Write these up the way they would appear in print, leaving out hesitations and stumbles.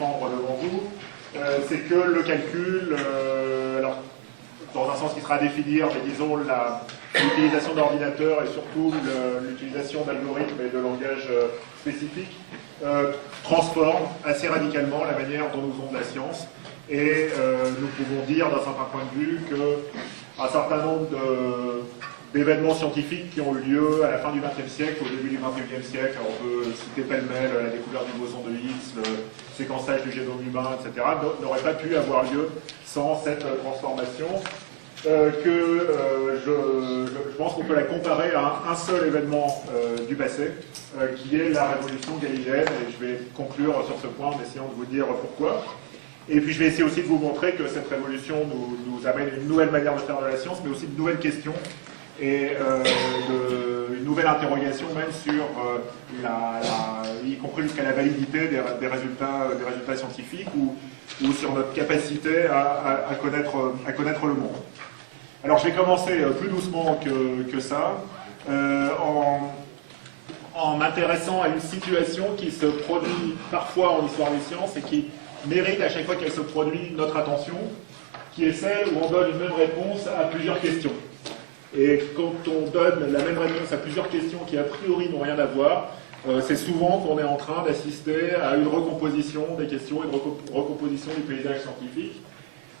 défendre devant vous, c'est que le calcul, alors, dans un sens qui sera à définir, mais disons l'utilisation d'ordinateurs et surtout l'utilisation d'algorithmes et de langages spécifiques, transforme assez radicalement la manière dont nous faisons de la science. Et nous pouvons dire d'un certain point de vue qu'un certain nombre d'événements scientifiques qui ont eu lieu à la fin du XXe siècle, au début du XXIe siècle, on peut citer pêle-mêle la découverte du boson de Higgs, le séquençage du génome humain, etc., n'auraient pas pu avoir lieu sans cette transformation. Je pense qu'on peut la comparer à un seul événement du passé, qui est la révolution galiléenne, et je vais conclure sur ce point en essayant de vous dire pourquoi. Et puis je vais essayer aussi de vous montrer que cette révolution nous amène une nouvelle manière de faire de la science, mais aussi de nouvelles questions et une nouvelle interrogation même sur, y compris jusqu'à la validité des résultats scientifiques ou sur notre capacité à connaître le monde. Alors je vais commencer plus doucement que ça, en m'intéressant à une situation qui se produit parfois en histoire des sciences et qui mérite à chaque fois qu'elle se produit notre attention, qui est celle où on donne une même réponse à plusieurs questions. Et quand on donne la même réponse à plusieurs questions qui a priori n'ont rien à voir, c'est souvent qu'on est en train d'assister à une recomposition des questions, une recomposition du paysage scientifique.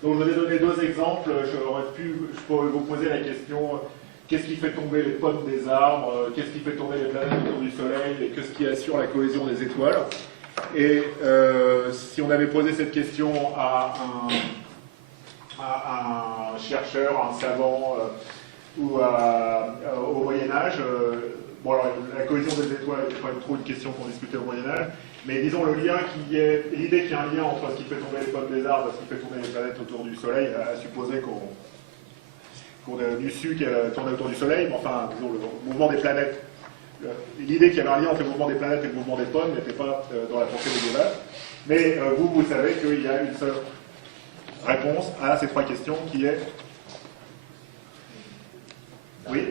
Donc je vais donner deux exemples. Je pourrais vous poser la question, qu'est-ce qui fait tomber les pommes des arbres, qu'est-ce qui fait tomber les planètes autour du Soleil, et qu'est-ce qui assure la cohésion des étoiles. Et si on avait posé cette question à un chercheur, à un savant ou au Moyen-Âge, bon alors la cohésion des étoiles n'est pas trop une question qu'on discutait au Moyen-Âge, mais disons l'idée qu'il y a un lien entre ce qui fait tomber les pommes des arbres et ce qui fait tomber les planètes autour du Soleil, à supposer qu'on a du Su qui tournait autour du Soleil, mais enfin, disons, le mouvement des planètes. L'idée qu'il y avait un lien entre le mouvement des planètes et le mouvement des pommes n'était pas dans la pensée médiévale. Mais vous savez qu'il y a une seule réponse à ces trois questions qui est... Oui ?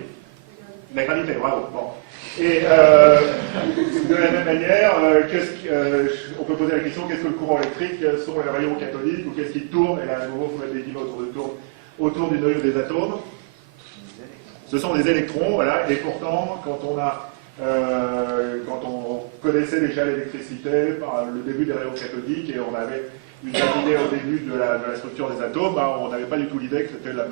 La gravité, bravo. Bon. Et de la même manière, on peut poser la question, qu'est-ce que le courant électrique? Quels sont les rayons cathodiques? Ou qu'est-ce qui tourne? Et là, à nouveau, il faut mettre des guillemets autour du noyau des atomes. Ce sont des électrons, voilà. Et pourtant, quand on connaissait déjà l'électricité par le début des rayons cathodiques et on avait une idée au début de la structure des atomes, on n'avait pas du tout l'idée que c'était la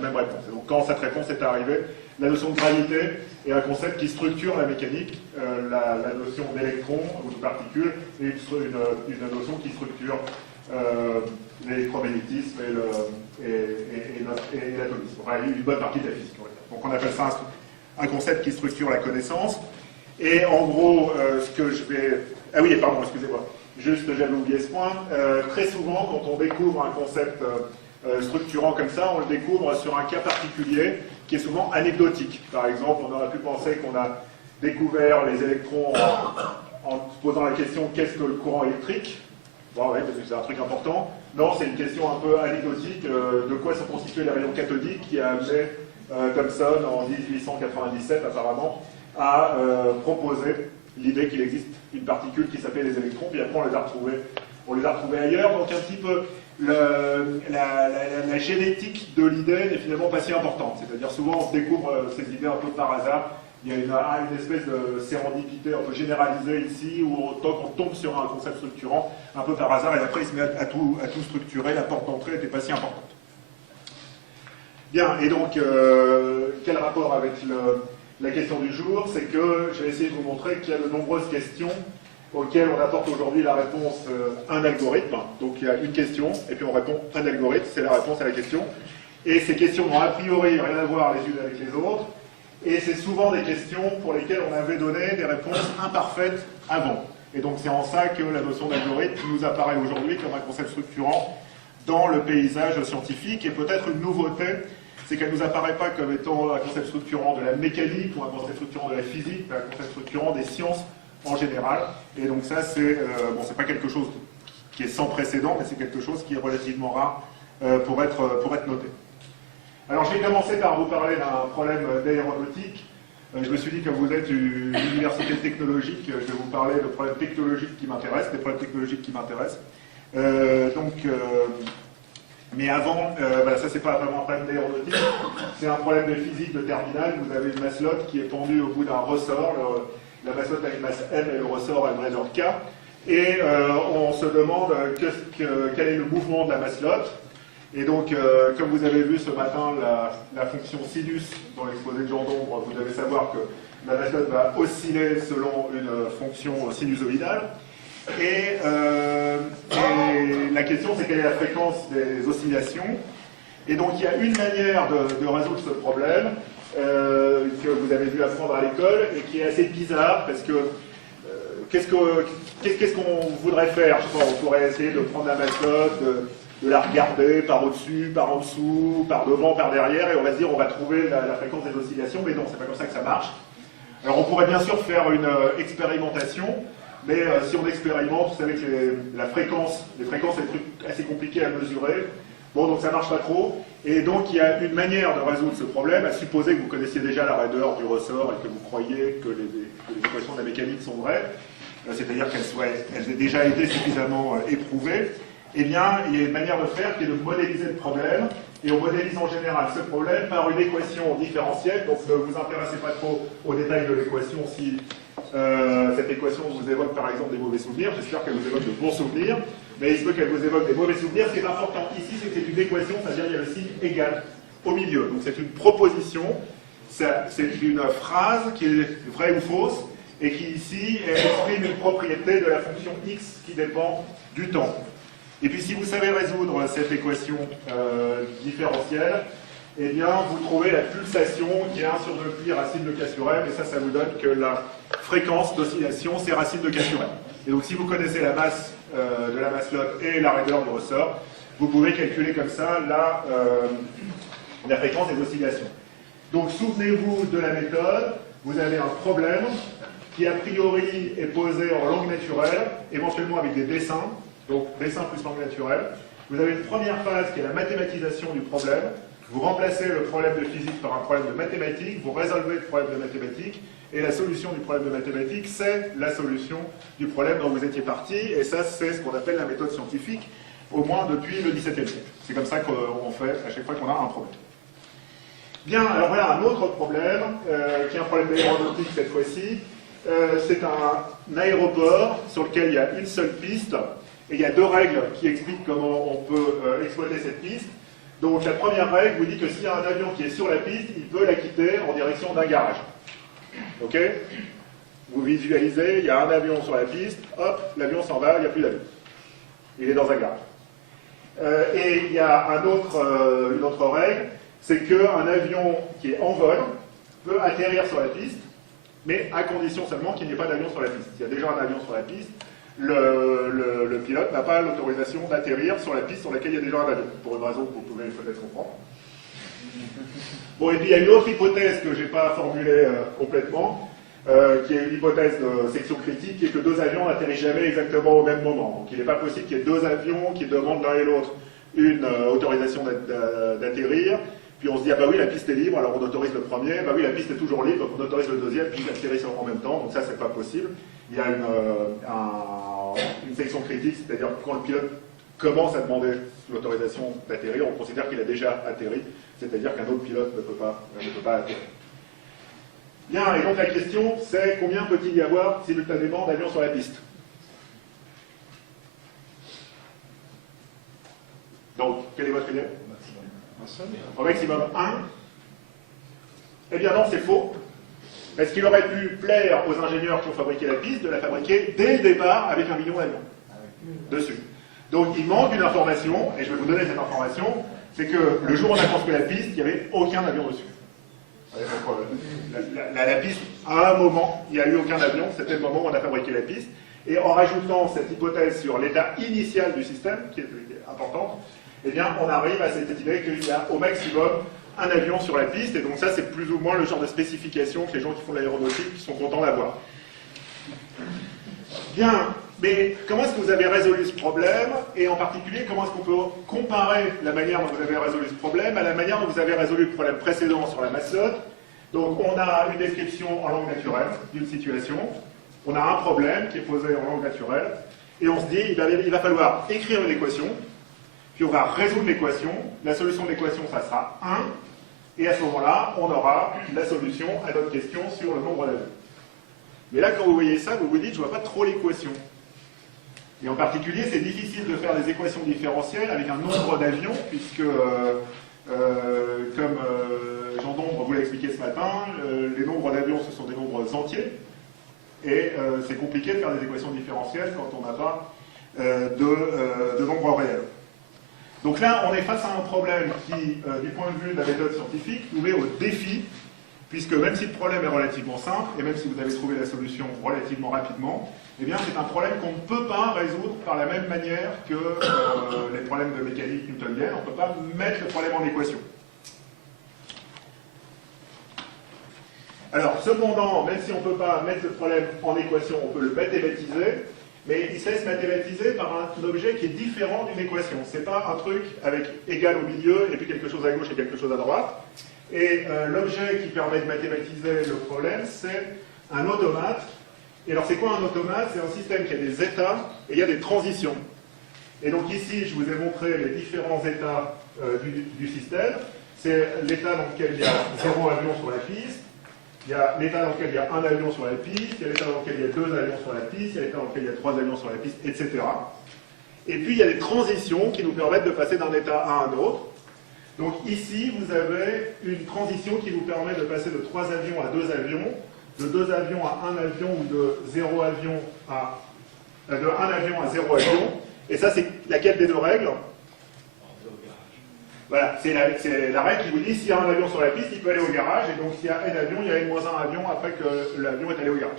même réponse. Et donc quand cette réponse est arrivée, la notion de gravité est un concept qui structure la mécanique, la notion d'électron ou de particule est une notion qui structure l'électromagnétisme et l'atomisme. Enfin, une bonne partie de la physique. Donc on appelle ça un concept qui structure la connaissance. Et en gros, ce que je vais... Ah oui, pardon, excusez-moi. Juste, j'avais oublié ce point. Très souvent, quand on découvre un concept structurant comme ça, on le découvre sur un cas particulier qui est souvent anecdotique. Par exemple, on aurait pu penser qu'on a découvert les électrons en se posant la question qu'est-ce que le courant électrique? Bon, oui, parce que c'est un truc important. Non, c'est une question un peu anecdotique. De quoi sont constitués les rayons cathodiques qui a amené Thomson en 1897 apparemment à proposer l'idée qu'il existe une particule qui s'appelle les électrons, puis après on les a retrouvés ailleurs. Donc un petit peu la génétique de l'idée n'est finalement pas si importante. C'est-à-dire souvent on se découvre ces idées un peu par hasard. Il y a une espèce de sérendipité un peu généralisée ici, où tant qu'on tombe sur un concept structurant un peu par hasard, et après il se met à tout structurer, la porte d'entrée n'était pas si importante. Bien, et donc quel rapport avec la question du jour? C'est que je vais essayer de vous montrer qu'il y a de nombreuses questions auxquelles on apporte aujourd'hui la réponse un algorithme. Donc il y a une question, et puis on répond un algorithme, c'est la réponse à la question. Et ces questions n'ont a priori rien à voir les unes avec les autres, et c'est souvent des questions pour lesquelles on avait donné des réponses imparfaites avant. Et donc c'est en ça que la notion d'algorithme nous apparaît aujourd'hui comme un concept structurant dans le paysage scientifique, et peut-être une nouveauté, c'est qu'elle ne nous apparaît pas comme étant un concept structurant de la mécanique ou un concept structurant de la physique, mais un concept structurant des sciences en général. Et donc ça, c'est pas quelque chose qui est sans précédent, mais c'est quelque chose qui est relativement rare pour être noté. Alors je vais commencer par vous parler d'un problème d'aéronautique. Je me suis dit que vous êtes une université technologique, je vais vous parler de problèmes technologiques qui m'intéressent, des problèmes technologiques qui m'intéressent. Mais avant, ça c'est pas vraiment un problème d'aéronautique, c'est un problème de physique de terminal. Vous avez une masselotte qui est pendue au bout d'un ressort. La masselotte a une masse M et le ressort a une raideur K. Et on se demande quel est le mouvement de la masselotte. Et donc, comme vous avez vu ce matin, la fonction sinus dans l'exposé de Jean d'Ombre, vous devez savoir que la masselotte va osciller selon une fonction sinusoïdale. Et la question, c'est quelle est la fréquence des oscillations. Et donc, il y a une manière de résoudre ce problème que vous avez dû apprendre à l'école et qui est assez bizarre parce que qu'est-ce qu'on voudrait faire? Je sais pas, on pourrait essayer de prendre la masselotte, de la regarder par au-dessus, par en dessous, par devant, par derrière, et on va se dire on va trouver la fréquence des oscillations, mais non, c'est pas comme ça que ça marche. Alors on pourrait bien sûr faire une expérimentation, mais si on expérimente, vous savez que les fréquences, c'est des trucs assez compliqués à mesurer, bon donc ça marche pas trop, et donc il y a une manière de résoudre ce problème, à supposer que vous connaissiez déjà la raideur du ressort et que vous croyez que les équations de la mécanique sont vraies, c'est-à-dire qu'elles aient déjà été suffisamment éprouvées. Eh bien, il y a une manière de faire qui est de modéliser le problème, et on modélise en général ce problème par une équation différentielle, donc ne vous intéressez pas trop aux détails de l'équation si cette équation vous évoque par exemple des mauvais souvenirs, j'espère qu'elle vous évoque de bons souvenirs, mais il se peut qu'elle vous évoque des mauvais souvenirs. Ce qui est important ici, c'est que c'est une équation, c'est-à-dire qu'il y a le signe égal au milieu, donc c'est une proposition, c'est une phrase qui est vraie ou fausse, et qui ici exprime une propriété de la fonction x qui dépend du temps. Et puis si vous savez résoudre cette équation différentielle, eh bien vous trouvez la pulsation qui est 1 sur 2 pi racine de k sur m, et ça vous donne que la fréquence d'oscillation c'est racine de k sur m. Et donc si vous connaissez la masse de la masselotte et la raideur du ressort, vous pouvez calculer comme ça la fréquence des oscillations. Donc souvenez-vous de la méthode, vous avez un problème qui a priori est posé en langue naturelle, éventuellement avec des dessins, donc dessin plus langue naturelle. Vous avez une première phase qui est la mathématisation du problème. Vous remplacez le problème de physique par un problème de mathématiques, vous résolvez le problème de mathématiques, et la solution du problème de mathématiques, c'est la solution du problème dont vous étiez parti, et ça, c'est ce qu'on appelle la méthode scientifique, au moins depuis le XVIIe siècle. C'est comme ça qu'on fait à chaque fois qu'on a un problème. Bien, alors voilà un autre problème, qui est un problème d'aéronautique cette fois-ci. C'est un aéroport sur lequel il y a une seule piste, et il y a deux règles qui expliquent comment on peut exploiter cette piste. Donc la première règle vous dit que s'il y a un avion qui est sur la piste, il peut la quitter en direction d'un garage. Ok? Vous visualisez, il y a un avion sur la piste, hop, l'avion s'en va, il n'y a plus d'avion. Il est dans un garage. Et il y a une autre règle, c'est qu'un avion qui est en vol peut atterrir sur la piste, mais à condition seulement qu'il n'y ait pas d'avion sur la piste. S'il y a déjà un avion sur la piste, le pilote n'a pas l'autorisation d'atterrir sur la piste sur laquelle il y a déjà un avion, pour une raison que vous pouvez peut-être comprendre. Bon, et puis il y a une autre hypothèse que je n'ai pas formulée complètement, qui est une hypothèse de section critique, qui est que deux avions n'atterrissent jamais exactement au même moment. Donc il n'est pas possible qu'il y ait deux avions qui demandent l'un et l'autre une autorisation d'atterrir, puis on se dit, ah bah oui, la piste est libre, alors on autorise le premier, bah oui, la piste est toujours libre, donc on autorise le deuxième, puis ils atterrissent en même temps, donc ça, c'est pas possible. Il y a une section critique, c'est-à-dire que quand le pilote commence à demander l'autorisation d'atterrir, on considère qu'il a déjà atterri, c'est-à-dire qu'un autre pilote ne peut pas atterrir. Bien, et donc la question, c'est combien peut-il y avoir simultanément d'avions sur la piste? Donc, quelle est votre idée? Au maximum 1. Eh bien non, c'est faux. Parce qu'il aurait pu plaire aux ingénieurs qui ont fabriqué la piste de la fabriquer dès le départ avec 1 million d'avions dessus. Donc il manque une information, et je vais vous donner cette information, c'est que le jour où on a construit la piste, il n'y avait aucun avion dessus. La piste, à un moment, il n'y a eu aucun avion, c'était le moment où on a fabriqué la piste. Et en rajoutant cette hypothèse sur l'état initial du système, qui est importante, eh bien, on arrive à cette idée qu'il y a au maximum un avion sur la piste, et donc ça, c'est plus ou moins le genre de spécification que les gens qui font de l'aéronautique sont contents d'avoir. Bien, mais comment est-ce que vous avez résolu ce problème, et en particulier, comment est-ce qu'on peut comparer la manière dont vous avez résolu ce problème à la manière dont vous avez résolu le problème précédent sur la masselotte? Donc, on a une description en langue naturelle d'une situation, on a un problème qui est posé en langue naturelle, et on se dit, il va falloir écrire une équation, puis on va résoudre l'équation. La solution de l'équation, ça sera 1, et à ce moment-là, on aura la solution à notre question sur le nombre d'avions. Mais là, quand vous voyez ça, vous vous dites, je ne vois pas trop l'équation. Et en particulier, c'est difficile de faire des équations différentielles avec un nombre d'avions, puisque, comme Jean Dombre vous l'a expliqué ce matin, les nombres d'avions, ce sont des nombres entiers, et c'est compliqué de faire des équations différentielles quand on n'a pas de nombres réels. Donc là, on est face à un problème qui, du point de vue de la méthode scientifique, nous met au défi, puisque même si le problème est relativement simple, et même si vous avez trouvé la solution relativement rapidement, eh bien c'est un problème qu'on ne peut pas résoudre par la même manière que les problèmes de mécanique newtonienne. On ne peut pas mettre le problème en équation. Alors, cependant, même si on ne peut pas mettre le problème en équation, on peut le mathématiser, mais il se laisse mathématiser par un objet qui est différent d'une équation. Ce n'est pas un truc avec égal au milieu, et puis quelque chose à gauche et quelque chose à droite. Et l'objet qui permet de mathématiser le problème, c'est un automate. Et alors, c'est quoi un automate? C'est un système qui a des états et il y a des transitions. Et donc ici, je vous ai montré les différents états du système. C'est l'état dans lequel il y a 0 avion sur la piste, il y a l'état dans lequel il y a un avion sur la piste, il y a l'état dans lequel il y a 2 avions sur la piste, il y a l'état dans lequel il y a 3 avions sur la piste, etc. Et puis il y a des transitions qui nous permettent de passer d'un état à un autre. Donc ici, vous avez une transition qui vous permet de passer de 3 avions à 2 avions, de 2 avions à 1 avion ou de 0 avion à de 1 avion à 0 avion. Et ça, c'est laquelle des deux règles? Voilà, c'est la règle qui vous dit s'il y a un avion sur la piste, il peut aller au garage, et donc s'il y a n avions, il y a n-1 avion après que l'avion est allé au garage.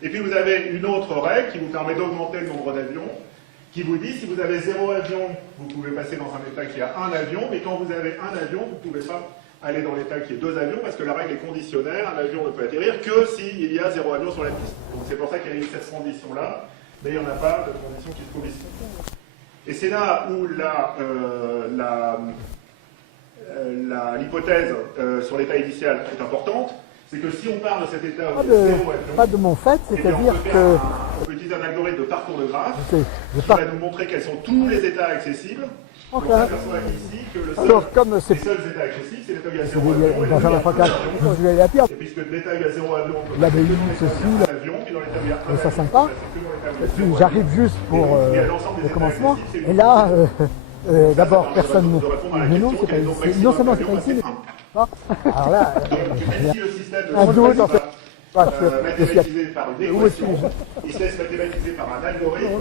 Et puis vous avez une autre règle qui vous permet d'augmenter le nombre d'avions, qui vous dit si vous avez 0 avion, vous pouvez passer dans un état qui a 1 avion, mais quand vous avez 1 avion, vous ne pouvez pas aller dans l'état qui est 2 avions, parce que la règle est conditionnelle, un avion ne peut atterrir que s'il y a 0 avion sur la piste. Donc c'est pour ça qu'il y a eu cette condition-là, mais il n'y en a pas de condition qui se trouve ici. Et c'est là où l'hypothèse sur l'état initial est importante, c'est que si on part de cet état où il y a 0 avion, pas de mon fait, c'est-à-dire que... On peut utiliser un algorithme de parcours de graphe qui va nous montrer quels sont tous les états accessibles. Okay. On s'aperçoit ici que les seuls états accessibles, c'est l'état où il y a 0 avion. Et puisque l'état où il y a 0 avion, on peut passer que dans l'état avion, puis dans l'état où il y a 1 avion, sympa. Et puis j'arrive juste pour le commencement. Et là, d'abord, personne ne... Mais non, c'est pas ici. Non seulement c'est pas ici, mais... Alors là... un doute, en fait. Mathématisé par une équation, il se laisse mathématiser par un algorithme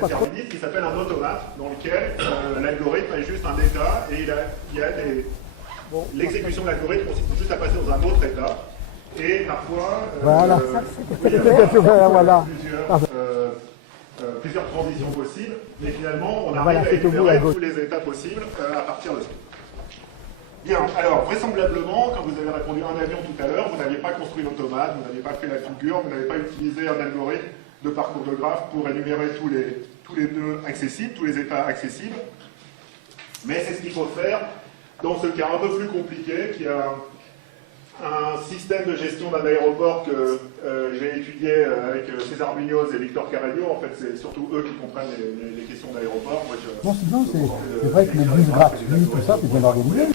particulier qui s'appelle un automate, dans lequel l'algorithme est juste un état et il y a l'exécution de l'algorithme consiste juste à passer dans un autre état et parfois plusieurs transitions possibles, mais finalement on arrive à énumérer tous les états possibles à partir de ça. Bien, alors vraisemblablement, quand vous avez répondu à un avion tout à l'heure, vous n'aviez pas construit l'automate, vous n'aviez pas fait la figure, vous n'avez pas utilisé un algorithme de parcours de graphe pour énumérer tous les nœuds accessibles, tous les états accessibles. Mais c'est ce qu'il faut faire dans ce cas un peu plus compliqué, qui a un système de gestion d'un aéroport que j'ai étudié avec César Munoz et Victor Carreño. En fait, c'est surtout eux qui comprennent les questions d'aéroport. Non, sinon, c'est vrai que les bus gratuits, tout ça, c'est bien organisé.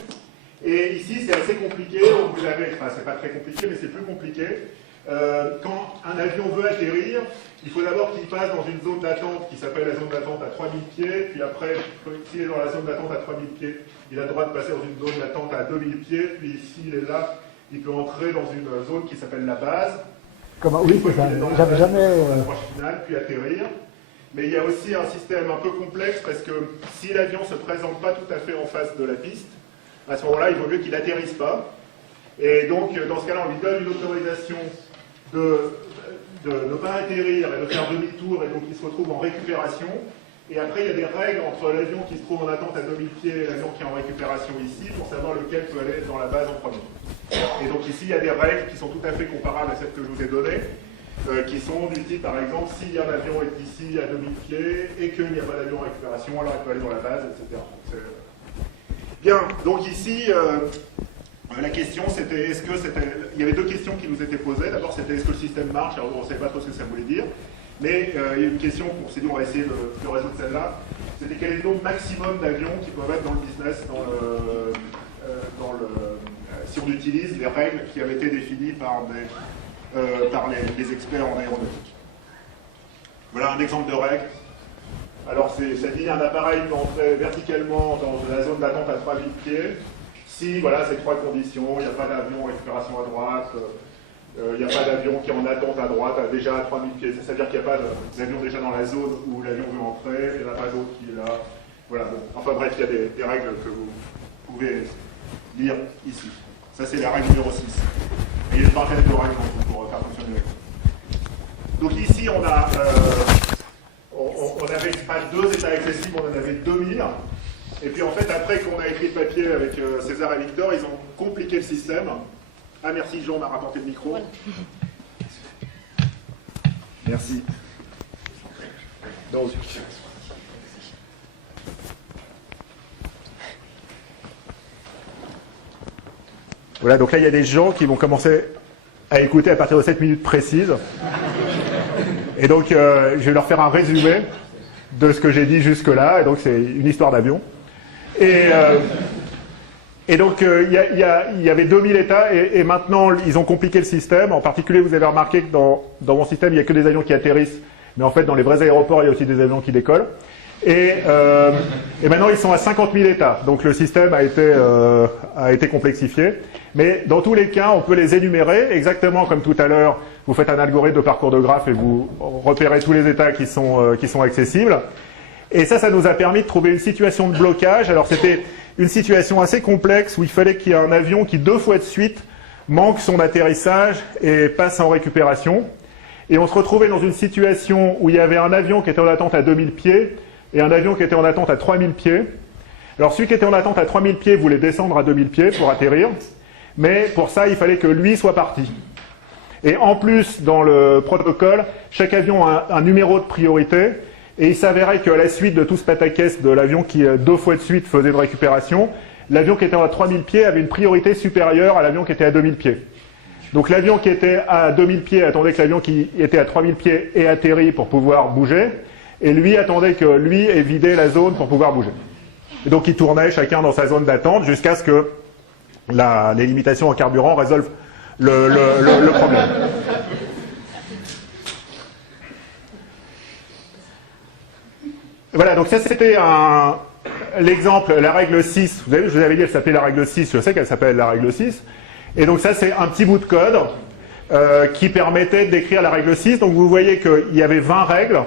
Et ici, c'est assez compliqué. Vous avez, enfin, c'est pas très compliqué, mais c'est plus compliqué. Quand un avion veut atterrir, il faut d'abord qu'il passe dans une zone d'attente qui s'appelle la zone d'attente à 3000 pieds. Puis après, s'il est dans la zone d'attente à 3000 pieds, il a le droit de passer dans une zone d'attente à 2000 pieds. Puis s'il est là, il peut entrer dans une zone qui s'appelle la base. Comment? Oui, c'est ça. J'avais jamais... l'approche finale, puis atterrir. Mais il y a aussi un système un peu complexe parce que si l'avion ne se présente pas tout à fait en face de la piste, à ce moment-là, il vaut mieux qu'il n'atterrisse pas. Et donc, dans ce cas-là, on lui donne une autorisation de ne pas atterrir et de faire demi-tour, et donc il se retrouve en récupération. Et après, il y a des règles entre l'avion qui se trouve en attente à 2000 pieds et l'avion qui est en récupération ici, pour savoir lequel peut aller dans la base en premier. Et donc ici, il y a des règles qui sont tout à fait comparables à celles que je vous ai données, qui sont du type, par exemple, si un avion est ici à 2000 pieds et qu'il n'y a pas d'avion en récupération, alors il peut aller dans la base, etc. Bien, donc ici, La question, c'était, il y avait deux questions qui nous étaient posées. D'abord, c'était est-ce que le système marche? Alors, on ne savait pas trop ce que ça voulait dire. Mais il y a une question qu'on s'est dit, on va essayer de résoudre celle-là. C'était quel est le nombre maximum d'avions qui peuvent être dans le business, si on utilise les règles qui avaient été définies par les experts en aéronautique. Voilà un exemple de règle. Alors, ça dit un appareil peut entrer verticalement dans la zone d'attente à 3000 pieds. Si, voilà, ces trois conditions, il n'y a pas d'avion en récupération à droite, il n'y a pas d'avion qui est en attente à droite, déjà à 3000 pieds, c'est-à-dire qu'il n'y a pas d'avion déjà dans la zone où l'avion veut entrer, il n'y en a pas d'autre qui est là. Voilà, bon. Enfin bref, il y a des règles que vous pouvez lire ici. Ça, c'est la règle numéro 6. Et il y a une vingtaine de règles pour faire fonctionner l'écran. Donc ici, on avait pas 2 états accessibles, on en avait 2000. Et puis en fait, après qu'on a écrit le papier avec César et Victor, ils ont compliqué le système. Ah merci, Jean m'a rapporté le micro. Voilà. Merci. Donc, voilà, donc là il y a des gens qui vont commencer à écouter à partir de 7 minutes précises. Et donc je vais leur faire un résumé de ce que j'ai dit jusque-là. Et donc c'est une histoire d'avion. Et donc, il y avait 2000 états, et maintenant, ils ont compliqué le système. En particulier, vous avez remarqué que dans mon système, il n'y a que des avions qui atterrissent. Mais en fait, dans les vrais aéroports, il y a aussi des avions qui décollent. Et maintenant, ils sont à 50 000 états. Donc, le système a été complexifié. Mais dans tous les cas, on peut les énumérer, exactement comme tout à l'heure. Vous faites un algorithme de parcours de graphe et vous repérez tous les états qui sont accessibles. Et ça nous a permis de trouver une situation de blocage. Alors, c'était une situation assez complexe où il fallait qu'il y ait un avion qui 2 fois de suite manque son atterrissage et passe en récupération. Et on se retrouvait dans une situation où il y avait un avion qui était en attente à 2000 pieds et un avion qui était en attente à 3000 pieds. Alors celui qui était en attente à 3000 pieds voulait descendre à 2000 pieds pour atterrir, mais pour ça il fallait que lui soit parti. Et en plus, dans le protocole, chaque avion a un numéro de priorité. Et il s'avérait qu'à la suite de tout ce pataquès de l'avion qui 2 fois de suite faisait de récupération, l'avion qui était à 3000 pieds avait une priorité supérieure à l'avion qui était à 2000 pieds. Donc l'avion qui était à 2000 pieds attendait que l'avion qui était à 3000 pieds ait atterri pour pouvoir bouger, et lui attendait que lui ait vidé la zone pour pouvoir bouger. Et donc ils tournaient chacun dans sa zone d'attente jusqu'à ce que les limitations en carburant résolvent le problème. Voilà, donc ça c'était l'exemple, la règle 6. Vous savez, je vous avais dit, elle s'appelait la règle 6, je sais qu'elle s'appelle la règle 6. Et donc ça c'est un petit bout de code qui permettait de décrire la règle 6. Donc vous voyez qu'il y avait 20 règles,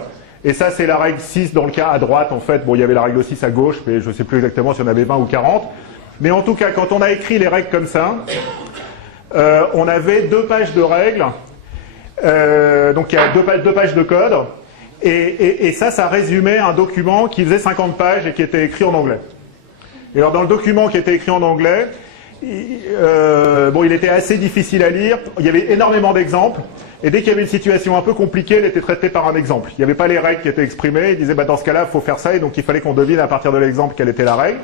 et ça c'est la règle 6 dans le cas à droite en fait. Bon, il y avait la règle 6 à gauche, mais je ne sais plus exactement si on avait 20 ou 40. Mais en tout cas, quand on a écrit les règles comme ça, on avait 2 pages de règles, donc il y a 2 pages de code. Et ça résumait un document qui faisait 50 pages et qui était écrit en anglais. Et alors dans le document qui était écrit en anglais, il était assez difficile à lire, il y avait énormément d'exemples, et dès qu'il y avait une situation un peu compliquée, elle était traitée par un exemple. Il n'y avait pas les règles qui étaient exprimées, il disait dans ce cas-là, il faut faire ça, et donc il fallait qu'on devine à partir de l'exemple quelle était la règle.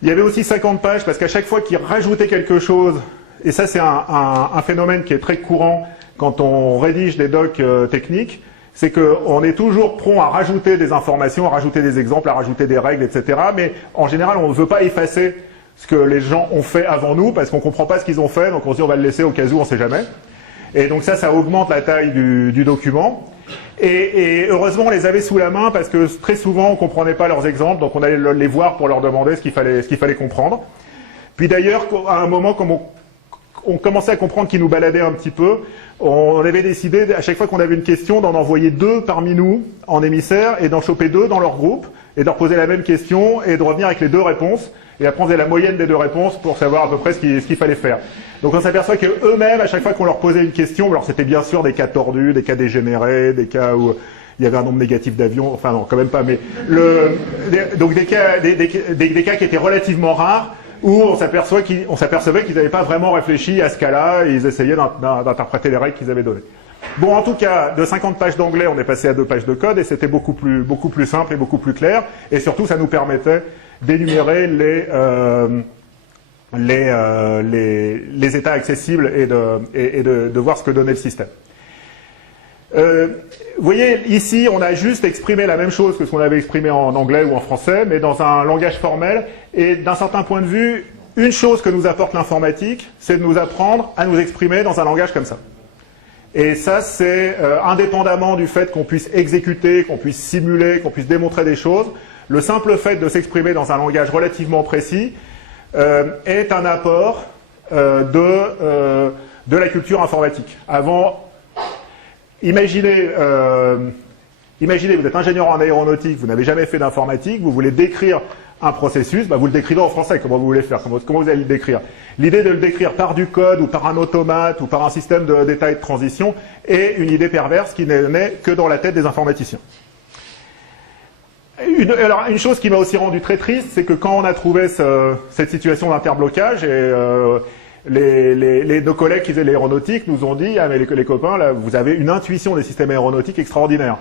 Il y avait aussi 50 pages, parce qu'à chaque fois qu'il rajoutait quelque chose, et ça c'est un phénomène qui est très courant quand on rédige des docs techniques, c'est qu'on est toujours prompt à rajouter des informations, à rajouter des exemples, à rajouter des règles, etc. Mais en général, on ne veut pas effacer ce que les gens ont fait avant nous, parce qu'on ne comprend pas ce qu'ils ont fait, donc on se dit on va le laisser au cas où, on ne sait jamais. Et donc ça augmente la taille du document. Et heureusement, on les avait sous la main, parce que très souvent, on ne comprenait pas leurs exemples, donc on allait les voir pour leur demander ce qu'il fallait comprendre. Puis d'ailleurs, à un moment, comme on commençait à comprendre qu'ils nous baladaient un petit peu, on avait décidé, à chaque fois qu'on avait une question, d'en envoyer 2 parmi nous en émissaire et d'en choper 2 dans leur groupe et de leur poser la même question et de revenir avec les 2 réponses. Et après, on faisait la moyenne des 2 réponses pour savoir à peu près ce qu'il fallait faire. Donc on s'aperçoit qu'eux-mêmes, à chaque fois qu'on leur posait une question, alors c'était bien sûr des cas tordus, des cas dégénérés, des cas où il y avait un nombre négatif d'avions, enfin non, quand même pas, mais donc des cas qui étaient relativement rares, où on s'apercevait qu'ils n'avaient pas vraiment réfléchi à ce cas-là, et ils essayaient d'interpréter les règles qu'ils avaient données. Bon, en tout cas, de 50 pages d'anglais, on est passé à 2 pages de code, et c'était beaucoup plus simple et beaucoup plus clair, et surtout, ça nous permettait d'énumérer les états accessibles et de voir ce que donnait le système. Vous voyez, ici, on a juste exprimé la même chose que ce qu'on avait exprimé en anglais ou en français, mais dans un langage formel. Et d'un certain point de vue, une chose que nous apporte l'informatique, c'est de nous apprendre à nous exprimer dans un langage comme ça. Et ça, c'est indépendamment du fait qu'on puisse exécuter, qu'on puisse simuler, qu'on puisse démontrer des choses, le simple fait de s'exprimer dans un langage relativement précis est un apport de la culture informatique. Imaginez, vous êtes ingénieur en aéronautique, vous n'avez jamais fait d'informatique, vous voulez décrire un processus, vous le décrivez en français, comment vous voulez faire, comment vous allez le décrire. L'idée de le décrire par du code ou par un automate ou par un système de détail de transition est une idée perverse qui n'est que dans la tête des informaticiens. Alors, une chose qui m'a aussi rendu très triste, c'est que quand on a trouvé cette situation d'interblocage, et nos collègues qui faisaient l'aéronautique nous ont dit « Ah mais les copains, là, vous avez une intuition des systèmes aéronautiques extraordinaire ».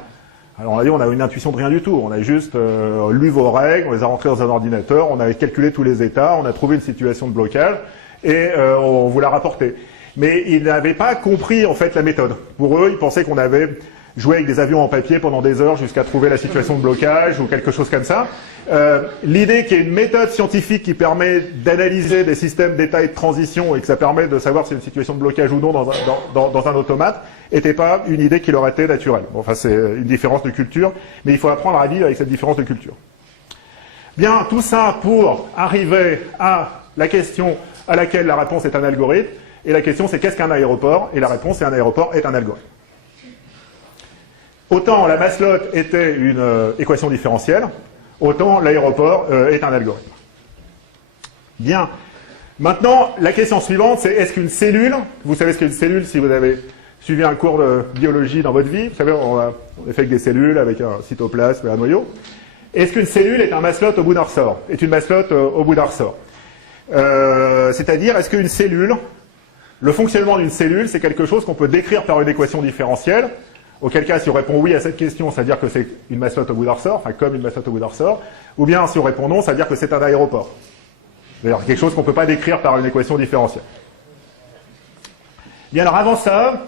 Alors on a dit on a une intuition de rien du tout, on a juste lu vos règles, on les a rentrées dans un ordinateur, on avait calculé tous les états, on a trouvé une situation de blocage et on vous l'a rapporté. Mais ils n'avaient pas compris en fait la méthode. Pour eux, ils pensaient qu'on avait joué avec des avions en papier pendant des heures jusqu'à trouver la situation de blocage ou quelque chose comme ça. L'idée qu'il y ait une méthode scientifique qui permet d'analyser des systèmes d'état et de transition et que ça permet de savoir si c'est une situation de blocage ou non dans un automate n'était pas une idée qui leur était naturelle. Bon, enfin, c'est une différence de culture, mais il faut apprendre à vivre avec cette différence de culture. Bien, tout ça pour arriver à la question à laquelle la réponse est un algorithme, et la question c'est qu'est-ce qu'un aéroport, et la réponse c'est un aéroport est un algorithme. Autant la maslotte était une équation différentielle, autant l'aéroport est un algorithme. Bien. Maintenant, la question suivante, c'est est-ce qu'une cellule, vous savez ce qu'est une cellule si vous avez suivi un cours de biologie dans votre vie, vous savez, on a fait avec des cellules, avec un cytoplasme et un noyau. Est-ce qu'une cellule est un maslotte au bout d'un ressort, est une maslotte au bout d'un ressort? C'est-à-dire, est-ce qu'une cellule, le fonctionnement d'une cellule, c'est quelque chose qu'on peut décrire par une équation différentielle? Auquel cas, si on répond oui à cette question, c'est-à-dire que c'est une maslotte au bout d'un ressort, enfin comme une maslotte au bout d'un ressort, ou bien si on répond non, c'est-à-dire que c'est un aéroport. C'est-à-dire quelque chose qu'on ne peut pas décrire par une équation différentielle. Bien alors avant ça,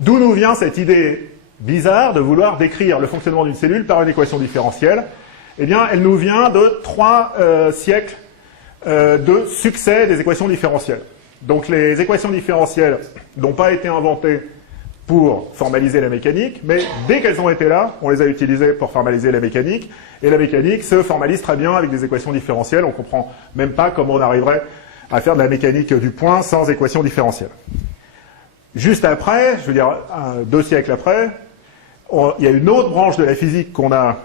d'où nous vient cette idée bizarre de vouloir décrire le fonctionnement d'une cellule par une équation différentielle? Eh bien, elle nous vient de 3 siècles de succès des équations différentielles. Donc les équations différentielles n'ont pas été inventées pour formaliser la mécanique, mais dès qu'elles ont été là, on les a utilisées pour formaliser la mécanique, et la mécanique se formalise très bien avec des équations différentielles, on ne comprend même pas comment on arriverait à faire de la mécanique du point sans équations différentielles. Juste après, je veux dire 2 siècles après, il y a une autre branche de la physique qu'on a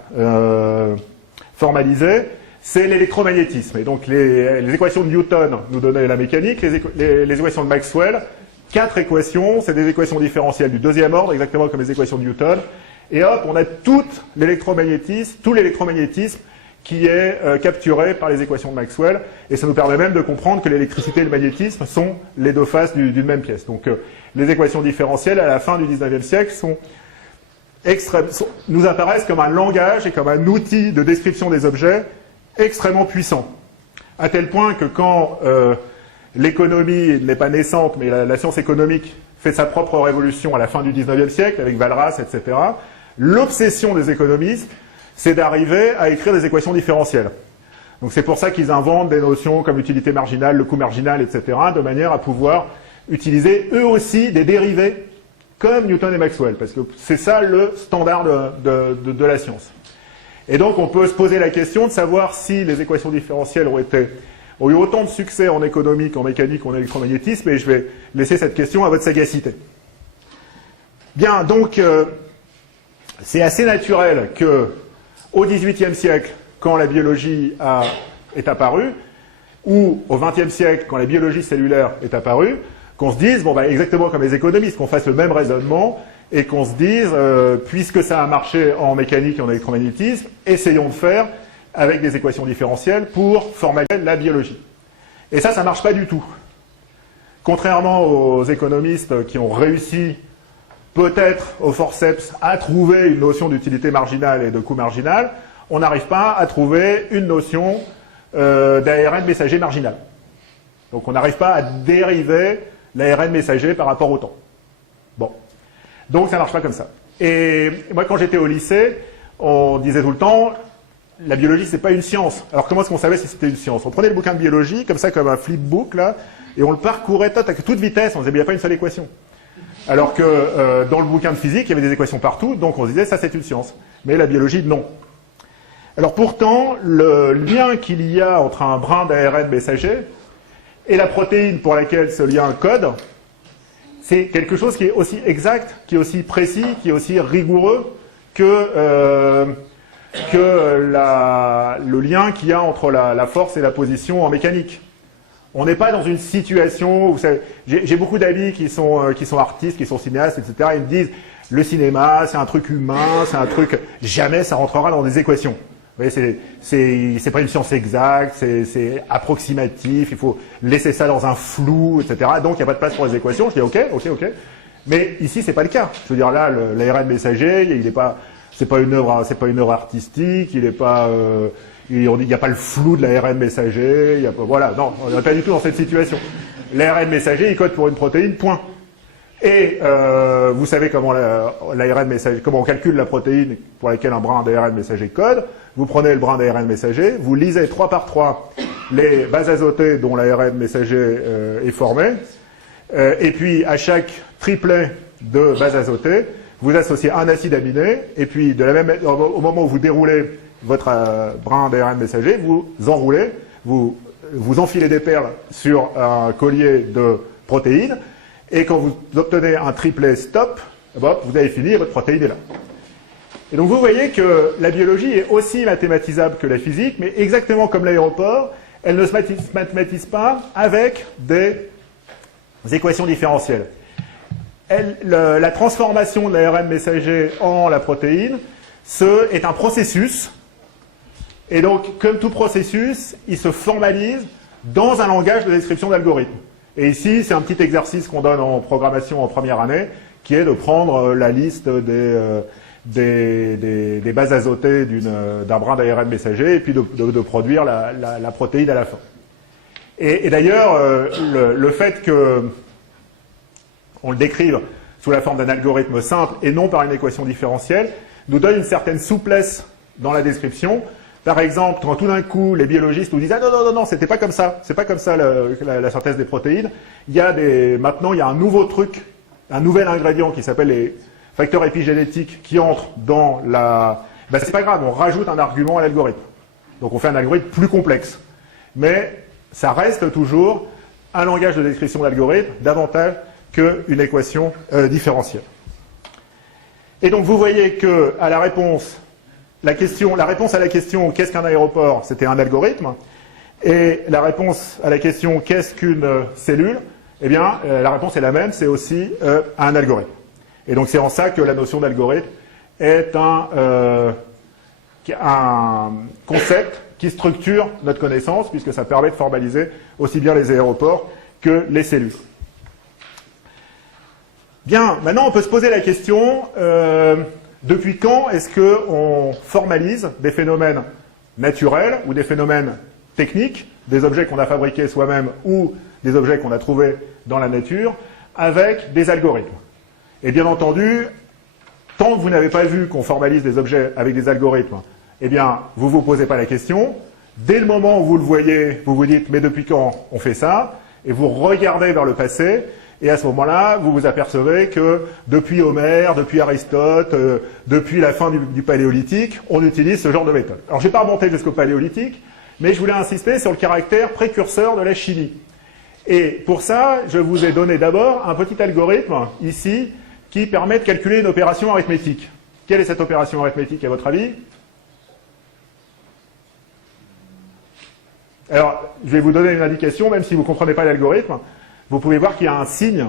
formalisée, c'est l'électromagnétisme. Et donc les équations de Newton nous donnaient la mécanique, les équations de Maxwell, 4 équations, c'est des équations différentielles du 2e ordre, exactement comme les équations de Newton. Et hop, on a tout l'électromagnétisme qui est capturé par les équations de Maxwell. Et ça nous permet même de comprendre que l'électricité et le magnétisme sont les 2 faces d'une même pièce. Donc les équations différentielles, à la fin du 19e siècle, nous apparaissent comme un langage et comme un outil de description des objets extrêmement puissant. À tel point que quand l'économie n'est pas naissante, mais la science économique fait sa propre révolution à la fin du 19e siècle, avec Walras, etc., l'obsession des économistes, c'est d'arriver à écrire des équations différentielles. Donc c'est pour ça qu'ils inventent des notions comme utilité marginale, le coût marginal, etc., de manière à pouvoir utiliser eux aussi des dérivés comme Newton et Maxwell, parce que c'est ça le standard de la science. Et donc on peut se poser la question de savoir si les équations différentielles ont eu autant de succès en économie qu'en mécanique ou en électromagnétisme, et je vais laisser cette question à votre sagacité. Bien, donc, c'est assez naturel que, au XVIIIe siècle, quand la biologie est apparue, ou au XXe siècle, quand la biologie cellulaire est apparue, qu'on se dise, bon, exactement comme les économistes, qu'on fasse le même raisonnement, et qu'on se dise, puisque ça a marché en mécanique et en électromagnétisme, essayons de faire avec des équations différentielles pour formaliser la biologie. Et ça ne marche pas du tout. Contrairement aux économistes qui ont réussi, peut-être au forceps, à trouver une notion d'utilité marginale et de coût marginal, on n'arrive pas à trouver une notion d'ARN messager marginal. Donc on n'arrive pas à dériver l'ARN messager par rapport au temps. Bon. Donc ça ne marche pas comme ça. Et moi, quand j'étais au lycée, on disait tout le temps, la biologie, c'est pas une science. Alors comment est-ce qu'on savait si c'était une science? On prenait le bouquin de biologie, comme ça, comme un flipbook, là, et on le parcourait à toute vitesse. On disait, il n'y a pas une seule équation. Alors que dans le bouquin de physique, il y avait des équations partout, donc on se disait, ça c'est une science. Mais la biologie, non. Alors pourtant, le lien qu'il y a entre un brin d'ARN messager et la protéine pour laquelle ce lien code, c'est quelque chose qui est aussi exact, qui est aussi précis, qui est aussi rigoureux que le lien qu'il y a entre la force et la position en mécanique. On n'est pas dans une situation où j'ai beaucoup d'amis qui sont artistes, qui sont cinéastes, etc. Ils me disent le cinéma, c'est un truc humain, c'est un truc jamais ça rentrera dans des équations. Vous voyez, c'est pas une science exacte, c'est approximatif, il faut laisser ça dans un flou, etc. Donc il n'y a pas de place pour les équations. Je dis ok. Mais ici c'est pas le cas. Je veux dire là, l'ARN messager, il est pas, c'est pas une œuvre artistique, il est pas il n'y a pas le flou de l'ARN messager, il y a pas, voilà, non, on n'est pas du tout dans cette situation. L'ARN messager, il code pour une protéine, point. Et vous savez comment l'ARN messager, comment on calcule la protéine pour laquelle un brin d'ARN messager code. Vous prenez le brin d'ARN messager, vous lisez 3 par 3 les bases azotées dont l'ARN messager est formé, et puis à chaque triplet de bases azotées, vous associez un acide aminé, et puis au moment où vous déroulez votre brin d'ARN messager, vous enroulez, vous enfilez des perles sur un collier de protéines, et quand vous obtenez un triplet stop, vous avez fini et votre protéine est là. Et donc vous voyez que la biologie est aussi mathématisable que la physique, mais exactement comme l'aéroport, elle ne se mathématise pas avec des équations différentielles. La transformation de l'ARN messager en la protéine est un processus. Et donc, comme tout processus, il se formalise dans un langage de description d'algorithme. Et ici, c'est un petit exercice qu'on donne en programmation en première année, qui est de prendre la liste des bases azotées d'un brin d'ARN messager, et puis de produire la protéine à la fin. Et d'ailleurs, le fait qu'on le décrive sous la forme d'un algorithme simple et non par une équation différentielle, nous donne une certaine souplesse dans la description. Par exemple, quand tout d'un coup, les biologistes nous disent « Ah non, c'était pas comme ça, c'est pas comme ça la synthèse des protéines », maintenant, il y a un nouveau truc, un nouvel ingrédient qui s'appelle les facteurs épigénétiques qui entrent dans la... c'est pas grave, on rajoute un argument à l'algorithme. Donc on fait un algorithme plus complexe. Mais ça reste toujours un langage de description d'algorithme davantage qu'une équation différentielle. Et donc vous voyez que à la réponse à la question qu'est-ce qu'un aéroport, c'était un algorithme, et la réponse à la question qu'est-ce qu'une cellule, eh bien la réponse est la même, c'est aussi un algorithme. Et donc c'est en ça que la notion d'algorithme est un concept qui structure notre connaissance, puisque ça permet de formaliser aussi bien les aéroports que les cellules. Bien, maintenant on peut se poser la question, depuis quand est-ce qu'on formalise des phénomènes naturels ou des phénomènes techniques, des objets qu'on a fabriqués soi-même ou des objets qu'on a trouvés dans la nature, avec des algorithmes. Et bien entendu, tant que vous n'avez pas vu qu'on formalise des objets avec des algorithmes, eh bien, vous ne vous posez pas la question. Dès le moment où vous le voyez, vous vous dites « mais depuis quand on fait ça ?» et vous regardez vers le passé. Et à ce moment-là, vous vous apercevez que depuis Homère, depuis Aristote, depuis la fin du Paléolithique, on utilise ce genre de méthode. Alors, je ne vais pas remonter jusqu'au Paléolithique, mais je voulais insister sur le caractère précurseur de la chimie. Et pour ça, je vous ai donné d'abord un petit algorithme, ici, qui permet de calculer une opération arithmétique. Quelle est cette opération arithmétique, à votre avis? Alors, je vais vous donner une indication, même si vous ne comprenez pas l'algorithme. Vous pouvez voir qu'il y a un signe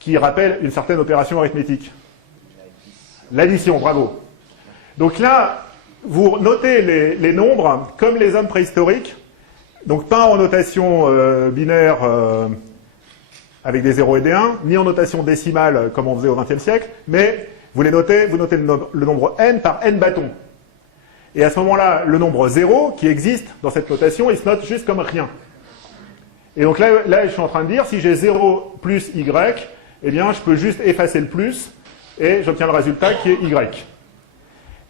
qui rappelle une certaine opération arithmétique. L'addition, bravo. Donc là, vous notez les nombres comme les hommes préhistoriques, donc pas en notation binaire avec des 0 et des 1, ni en notation décimale comme on faisait au XXe siècle, mais vous notez le nombre n par n bâtons. Et à ce moment-là, le nombre 0 qui existe dans cette notation, il se note juste comme rien. Et donc là, je suis en train de dire, si j'ai 0 plus y, eh bien, je peux juste effacer le plus, et j'obtiens le résultat qui est y.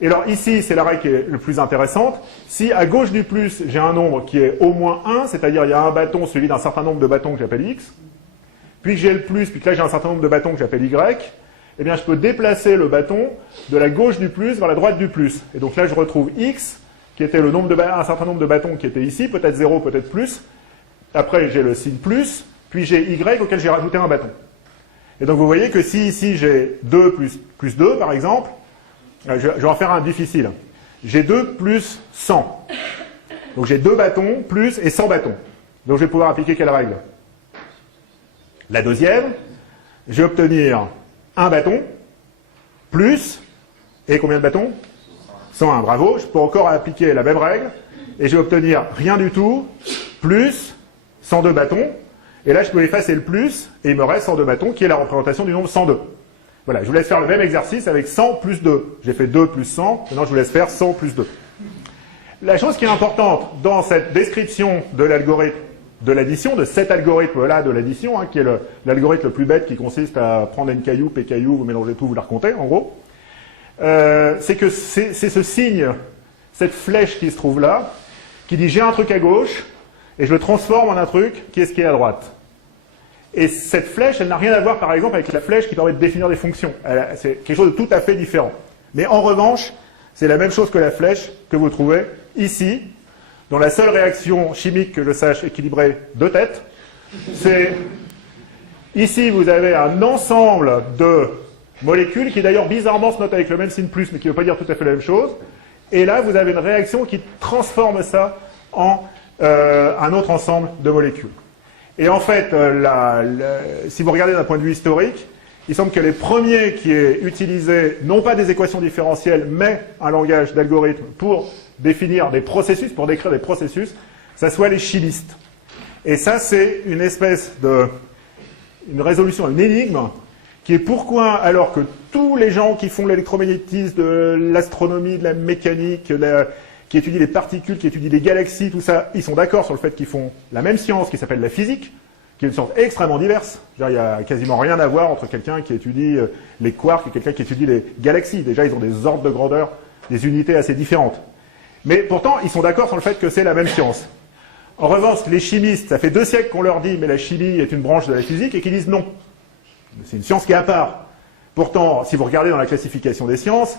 Et alors ici, c'est la règle qui est le plus intéressante. Si à gauche du plus, j'ai un nombre qui est au moins 1, c'est-à-dire il y a un bâton suivi d'un certain nombre de bâtons que j'appelle x, puis que j'ai le plus, puis que là j'ai un certain nombre de bâtons que j'appelle y, eh bien je peux déplacer le bâton de la gauche du plus vers la droite du plus. Et donc là je retrouve x, qui était le nombre de un certain nombre de bâtons qui était ici, peut-être 0, peut-être plus. Après j'ai le signe plus, puis j'ai y auquel j'ai rajouté un bâton. Et donc vous voyez que si ici j'ai 2 plus 2 par exemple, je vais en faire un difficile. J'ai 2 plus 100. Donc j'ai 2 bâtons plus et 100 bâtons. Donc je vais pouvoir appliquer quelle règle? La deuxième, je vais obtenir un bâton plus, et combien de bâtons? 101, bravo. Je peux encore appliquer la même règle, et je vais obtenir rien du tout, plus 102 bâtons. Et là je peux effacer le plus, et il me reste 102 bâtons, qui est la représentation du nombre 102. Voilà, je vous laisse faire le même exercice avec 100 plus 2. J'ai fait 2 plus 100, maintenant je vous laisse faire 100 plus 2. La chose qui est importante dans cette description de l'algorithme de l'addition, de cet algorithme-là de l'addition, qui est l'algorithme le plus bête qui consiste à prendre n cailloux, p cailloux, vous mélangez tout, vous la recomptez, en gros, c'est que c'est ce signe, cette flèche qui se trouve là, qui dit j'ai un truc à gauche, et je le transforme en un truc qui est ce qui est à droite. Et cette flèche, elle n'a rien à voir, par exemple, avec la flèche qui permet de définir des fonctions. C'est quelque chose de tout à fait différent. Mais en revanche, c'est la même chose que la flèche que vous trouvez ici, dont la seule réaction chimique que je sache équilibrer deux têtes, c'est ici vous avez un ensemble de molécules qui d'ailleurs bizarrement se note avec le même signe plus, mais qui ne veut pas dire tout à fait la même chose. Et là, vous avez une réaction qui transforme ça en un autre ensemble de molécules. Et en fait, si vous regardez d'un point de vue historique, il semble que les premiers qui aient utilisé, non pas des équations différentielles, mais un langage d'algorithme pour définir des processus, pour décrire des processus, ça soit les chimistes. Et ça, c'est une espèce une résolution, une énigme, qui est pourquoi, alors que tous les gens qui font l'électromagnétisme, de l'astronomie, de la mécanique, qui étudient les particules, qui étudient les galaxies, tout ça, ils sont d'accord sur le fait qu'ils font la même science qui s'appelle la physique, qui est une science extrêmement diverse. Il n'y a quasiment rien à voir entre quelqu'un qui étudie les quarks et quelqu'un qui étudie les galaxies. Déjà, ils ont des ordres de grandeur, des unités assez différentes. Mais pourtant, ils sont d'accord sur le fait que c'est la même science. En revanche, les chimistes, ça fait 2 siècles qu'on leur dit « mais la chimie est une branche de la physique » et qu'ils disent « non, c'est une science qui est à part ». Pourtant, si vous regardez dans la classification des sciences,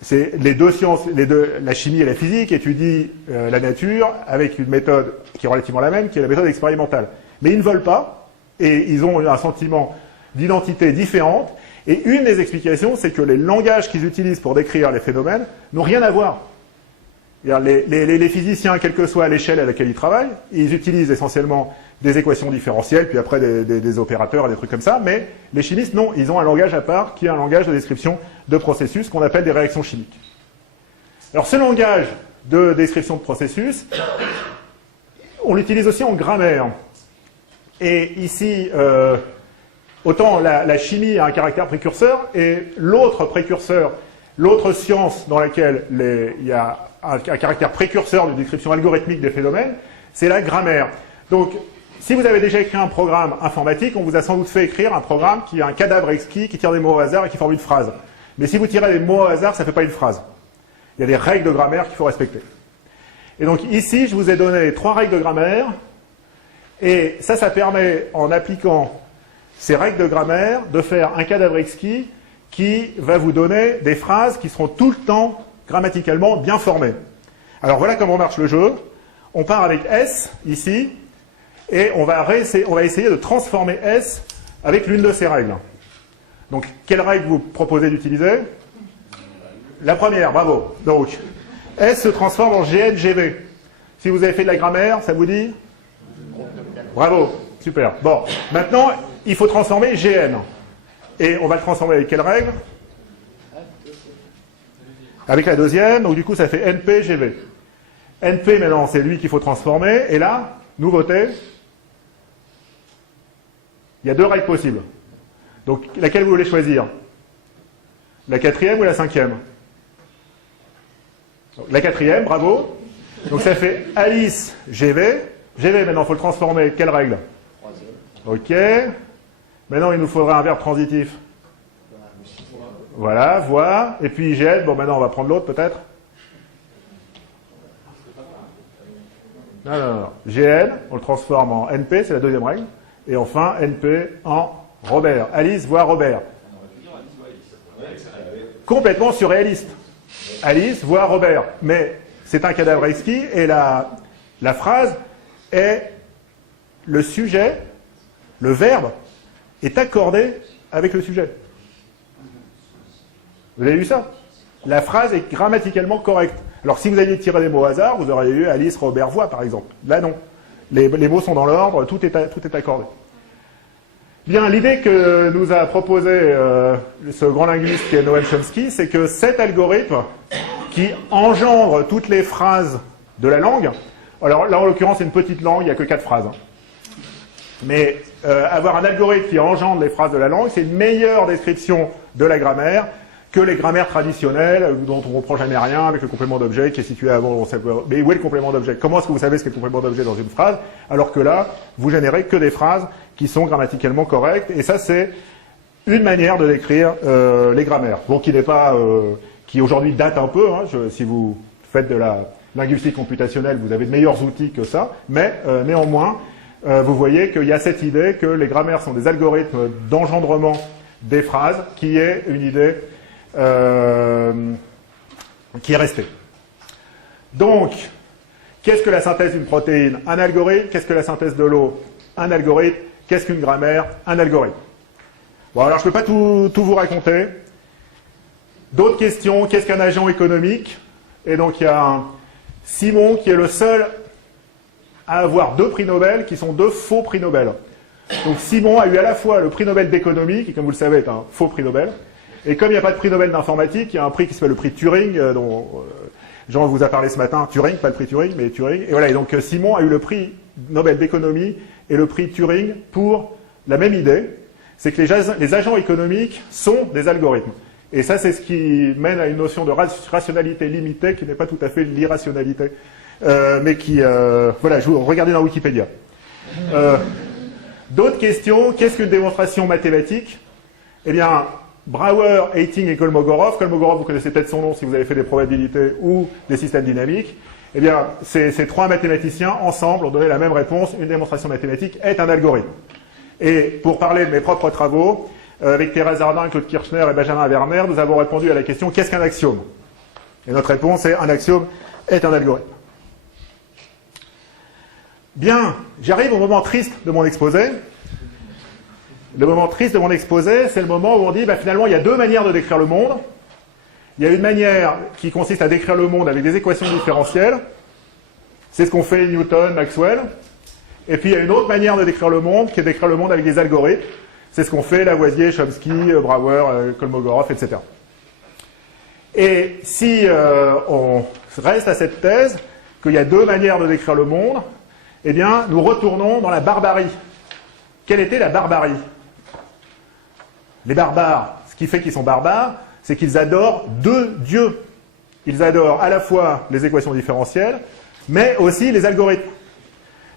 c'est les deux sciences, la chimie et la physique étudient la nature avec une méthode qui est relativement la même, qui est la méthode expérimentale. Mais ils ne veulent pas, et ils ont un sentiment d'identité différente. Et une des explications, c'est que les langages qu'ils utilisent pour décrire les phénomènes n'ont rien à voir. Les physiciens, quelle que soit l'échelle à laquelle ils travaillent, ils utilisent essentiellement des équations différentielles, puis après des opérateurs et des trucs comme ça, mais les chimistes, non, ils ont un langage à part qui est un langage de description de processus qu'on appelle des réactions chimiques. Alors ce langage de description de processus, on l'utilise aussi en grammaire. Et ici, autant la chimie a un caractère précurseur, et l'autre précurseur, l'autre science dans laquelle il y a un caractère précurseur de description algorithmique des phénomènes, c'est la grammaire. Donc, si vous avez déjà écrit un programme informatique, on vous a sans doute fait écrire un programme qui a un cadavre exquis, qui tire des mots au hasard et qui forme une phrase. Mais si vous tirez des mots au hasard, ça ne fait pas une phrase. Il y a des règles de grammaire qu'il faut respecter. Et donc ici, je vous ai donné 3 règles de grammaire, et ça permet, en appliquant ces règles de grammaire, de faire un cadavre exquis qui va vous donner des phrases qui seront tout le temps grammaticalement bien formées. Alors voilà comment marche le jeu. On part avec S, ici, et on va essayer de transformer S avec l'une de ces règles. Donc, quelle règle vous proposez d'utiliser? La première, bravo. Donc, S se transforme en GN-GV. Si vous avez fait de la grammaire, ça vous dit? Bravo, super. Bon, maintenant, il faut transformer GN. Et on va le transformer avec quelle règle? Avec la deuxième, donc du coup ça fait NP-GV. NP maintenant c'est lui qu'il faut transformer, et là, nouveauté, il y a 2 règles possibles. Donc laquelle vous voulez choisir? La 4e ou la 5e? La 4e, bravo. Donc ça fait Alice GV GV, maintenant, il faut le transformer. Quelle règle? Ok. Maintenant, il nous faudra un verbe transitif. Voilà, voir. Et puis IGN, bon, maintenant, on va prendre l'autre, peut-être. Non. GN, on le transforme en NP, c'est la deuxième règle. Et enfin, NP en Robert. Alice voit Robert. Complètement surréaliste. Alice voit Robert. Mais c'est un cadavre exquis et la phrase est le sujet, le verbe est accordé avec le sujet. Vous avez vu ça? La phrase est grammaticalement correcte. Alors si vous aviez tiré des mots au hasard, vous auriez eu Alice Robert voit par exemple. Là non. Les mots sont dans l'ordre, tout est accordé. Bien, l'idée que nous a proposé ce grand linguiste qui est Noam Chomsky, c'est que cet algorithme qui engendre toutes les phrases de la langue, alors là en l'occurrence c'est une petite langue, il n'y a que 4 phrases. Mais avoir un algorithme qui engendre les phrases de la langue, c'est une meilleure description de la grammaire que les grammaires traditionnelles dont on ne reprend jamais rien avec le complément d'objet qui est situé avant. Mais où est le complément d'objet? Comment est-ce que vous savez ce qu'est le complément d'objet dans une phrase? Alors que là, vous générez que des phrases qui sont grammaticalement correctes. Et ça, c'est une manière de décrire les grammaires. Bon, qui n'est pas, qui aujourd'hui date un peu. Hein, si vous faites de la linguistique computationnelle, vous avez de meilleurs outils que ça. Mais néanmoins, vous voyez qu'il y a cette idée que les grammaires sont des algorithmes d'engendrement des phrases, qui est une idée qui est restée. Donc, qu'est-ce que la synthèse d'une protéine? Un algorithme. Qu'est-ce que la synthèse de l'eau? Un algorithme. Qu'est-ce qu'une grammaire? Un algorithme. Bon, alors je ne peux pas tout vous raconter. D'autres questions. Qu'est-ce qu'un agent économique? Et donc il y a Simon qui est le seul à avoir 2 prix Nobel qui sont 2 faux prix Nobel. Donc Simon a eu à la fois le prix Nobel d'économie, qui comme vous le savez est un faux prix Nobel, et comme il n'y a pas de prix Nobel d'informatique, il y a un prix qui s'appelle le prix Turing, dont Jean vous a parlé ce matin. Turing, pas le prix Turing, mais Turing. Et voilà, et donc Simon a eu le prix Nobel d'économie et le prix Turing pour la même idée, c'est que les agents économiques sont des algorithmes. Et ça, c'est ce qui mène à une notion de rationalité limitée, qui n'est pas tout à fait l'irrationalité, mais qui... voilà, regardez dans Wikipédia. D'autres questions. Qu'est-ce qu'une démonstration mathématique? Eh bien, Brouwer, Eyting et Kolmogorov. Kolmogorov, vous connaissez peut-être son nom si vous avez fait des probabilités ou des systèmes dynamiques. Eh bien, ces 3 mathématiciens, ensemble, ont donné la même réponse. Une démonstration mathématique est un algorithme. Et pour parler de mes propres travaux, avec Thérèse Ardin, Claude Kirchner et Benjamin Werner, nous avons répondu à la question « Qu'est-ce qu'un axiome ?» Et notre réponse est « Un axiome est un algorithme ». Bien, j'arrive au moment triste de mon exposé. Le moment triste de mon exposé, c'est le moment où on dit finalement il y a 2 manières de décrire le monde. Il y a une manière qui consiste à décrire le monde avec des équations différentielles. C'est ce qu'ont fait Newton, Maxwell. Et puis il y a une autre manière de décrire le monde, qui est d'écrire le monde avec des algorithmes. C'est ce qu'ont fait Lavoisier, Chomsky, Brouwer, Kolmogorov, etc. Et si on reste à cette thèse qu'il y a 2 manières de décrire le monde, eh bien, nous retournons dans la barbarie. Quelle était la barbarie? Les barbares, ce qui fait qu'ils sont barbares, c'est qu'ils adorent 2 dieux. Ils adorent à la fois les équations différentielles, mais aussi les algorithmes.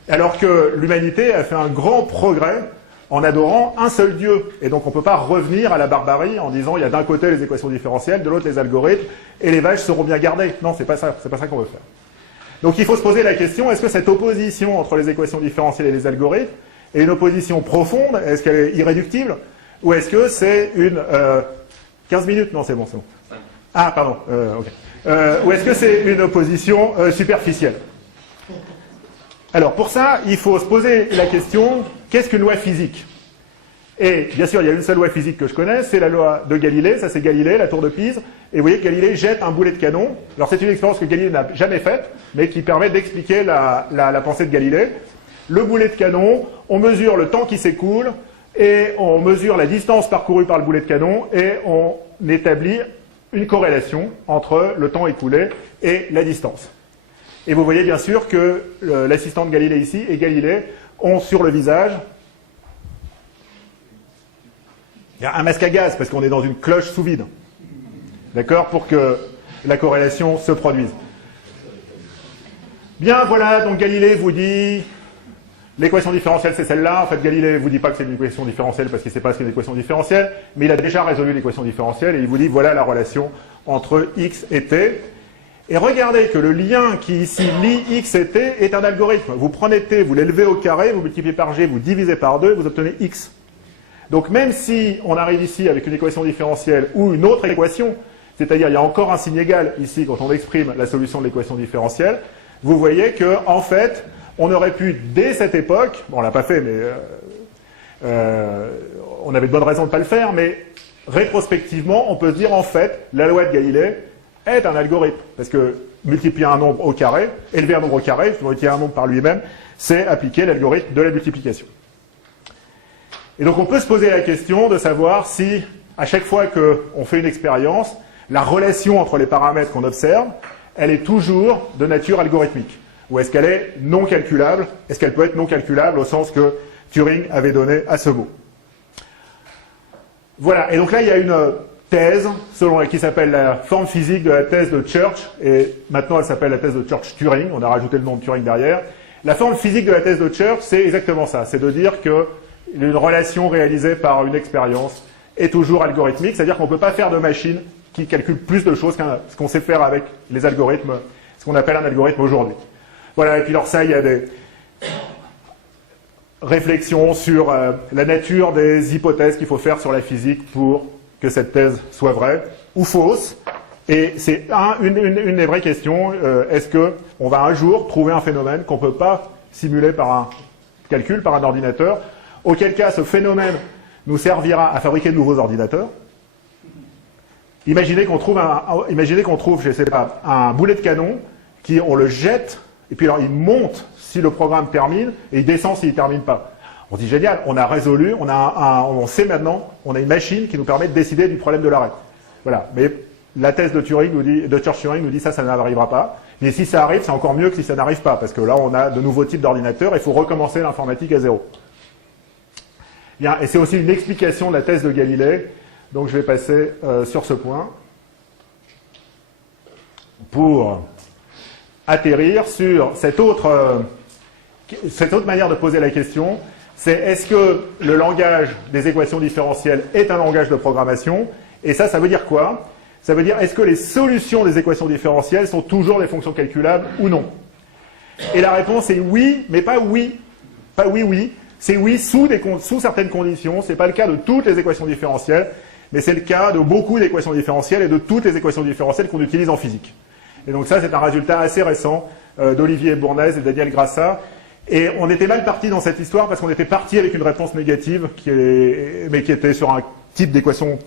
Alors que l'humanité a fait un grand progrès en adorant un seul dieu. Et donc on ne peut pas revenir à la barbarie en disant il y a d'un côté les équations différentielles, de l'autre les algorithmes, et les vaches seront bien gardées. Non, c'est pas ça qu'on veut faire. Donc il faut se poser la question, est-ce que cette opposition entre les équations différentielles et les algorithmes est une opposition profonde? Est-ce qu'elle est irréductible? Ou est-ce que c'est une... 15 minutes? Non, c'est bon. Ah, pardon. Ok. Ou est-ce que c'est une opposition superficielle? Alors pour ça, il faut se poser la question, qu'est-ce qu'une loi physique? Et bien sûr, il y a une seule loi physique que je connais, c'est la loi de Galilée, ça c'est Galilée, la tour de Pise, et vous voyez que Galilée jette un boulet de canon. Alors c'est une expérience que Galilée n'a jamais faite, mais qui permet d'expliquer la pensée de Galilée. Le boulet de canon, on mesure le temps qui s'écoule, et on mesure la distance parcourue par le boulet de canon, et on établit une corrélation entre le temps écoulé et la distance. Et vous voyez bien sûr que l'assistant de Galilée ici et Galilée ont sur le visage un masque à gaz, parce qu'on est dans une cloche sous vide. D'accord? Pour que la corrélation se produise. Bien, voilà, donc Galilée vous dit L'équation différentielle, c'est celle-là. En fait, Galilée vous dit pas que c'est une équation différentielle parce qu'il ne sait pas ce qu'est une équation différentielle, mais il a déjà résolu l'équation différentielle et il vous dit voilà la relation entre x et t. Et regardez que le lien qui ici lie x et t est un algorithme. Vous prenez t, vous l'élevez au carré, vous multipliez par g, vous divisez par 2, vous obtenez x. Donc même si on arrive ici avec une équation différentielle ou une autre équation, c'est-à-dire il y a encore un signe égal ici quand on exprime la solution de l'équation différentielle, vous voyez que en fait, on aurait pu, dès cette époque, bon on l'a pas fait, mais on avait de bonnes raisons de ne pas le faire, mais rétrospectivement, on peut se dire en fait, la loi de Galilée est un algorithme, parce que multiplier un nombre au carré, élever un nombre au carré, multiplier un nombre par lui-même, c'est appliquer l'algorithme de la multiplication. Et donc on peut se poser la question de savoir si, à chaque fois qu'on fait une expérience, la relation entre les paramètres qu'on observe, elle est toujours de nature algorithmique. Ou est-ce qu'elle est non calculable? Est-ce qu'elle peut être non calculable au sens que Turing avait donné à ce mot? Voilà, et donc là il y a une thèse qui s'appelle la forme physique de la thèse de Church, et maintenant elle s'appelle la thèse de Church-Turing, on a rajouté le nom de Turing derrière. La forme physique de la thèse de Church, c'est exactement ça, c'est de dire qu'une relation réalisée par une expérience est toujours algorithmique, c'est-à-dire qu'on ne peut pas faire de machine qui calcule plus de choses qu'un ce qu'on sait faire avec les algorithmes, ce qu'on appelle un algorithme aujourd'hui. Voilà, et puis alors ça, il y a des réflexions sur la nature des hypothèses qu'il faut faire sur la physique pour que cette thèse soit vraie ou fausse. Et c'est une des vraies questions, est-ce qu'on va un jour trouver un phénomène qu'on ne peut pas simuler par un calcul, par un ordinateur, auquel cas ce phénomène nous servira à fabriquer de nouveaux ordinateurs. Imaginez qu'on trouve, je sais pas, un boulet de canon, on le jette, et puis alors il monte si le programme termine, et il descend s'il ne termine pas. On dit génial, on a résolu, on sait maintenant, on a une machine qui nous permet de décider du problème de l'arrêt. Voilà, mais la thèse de Church-Turing nous dit ça n'arrivera pas. Mais si ça arrive, c'est encore mieux que si ça n'arrive pas, parce que là on a de nouveaux types d'ordinateurs, il faut recommencer l'informatique à zéro. Bien, et c'est aussi une explication de la thèse de Galilée, donc je vais passer sur ce point pour atterrir sur cette autre manière de poser la question, c'est est-ce que le langage des équations différentielles est un langage de programmation? Et ça veut dire quoi? Ça veut dire est-ce que les solutions des équations différentielles sont toujours des fonctions calculables ou non? Et la réponse est oui, mais pas oui. Pas oui. C'est oui sous certaines conditions. C'est pas le cas de toutes les équations différentielles, mais c'est le cas de beaucoup d'équations différentielles et de toutes les équations différentielles qu'on utilise en physique. Et donc ça, c'est un résultat assez récent d'Olivier Bournaise et Daniel Grassa. Et on était mal parti dans cette histoire parce qu'on était parti avec une réponse négative, mais qui était sur un type d'équation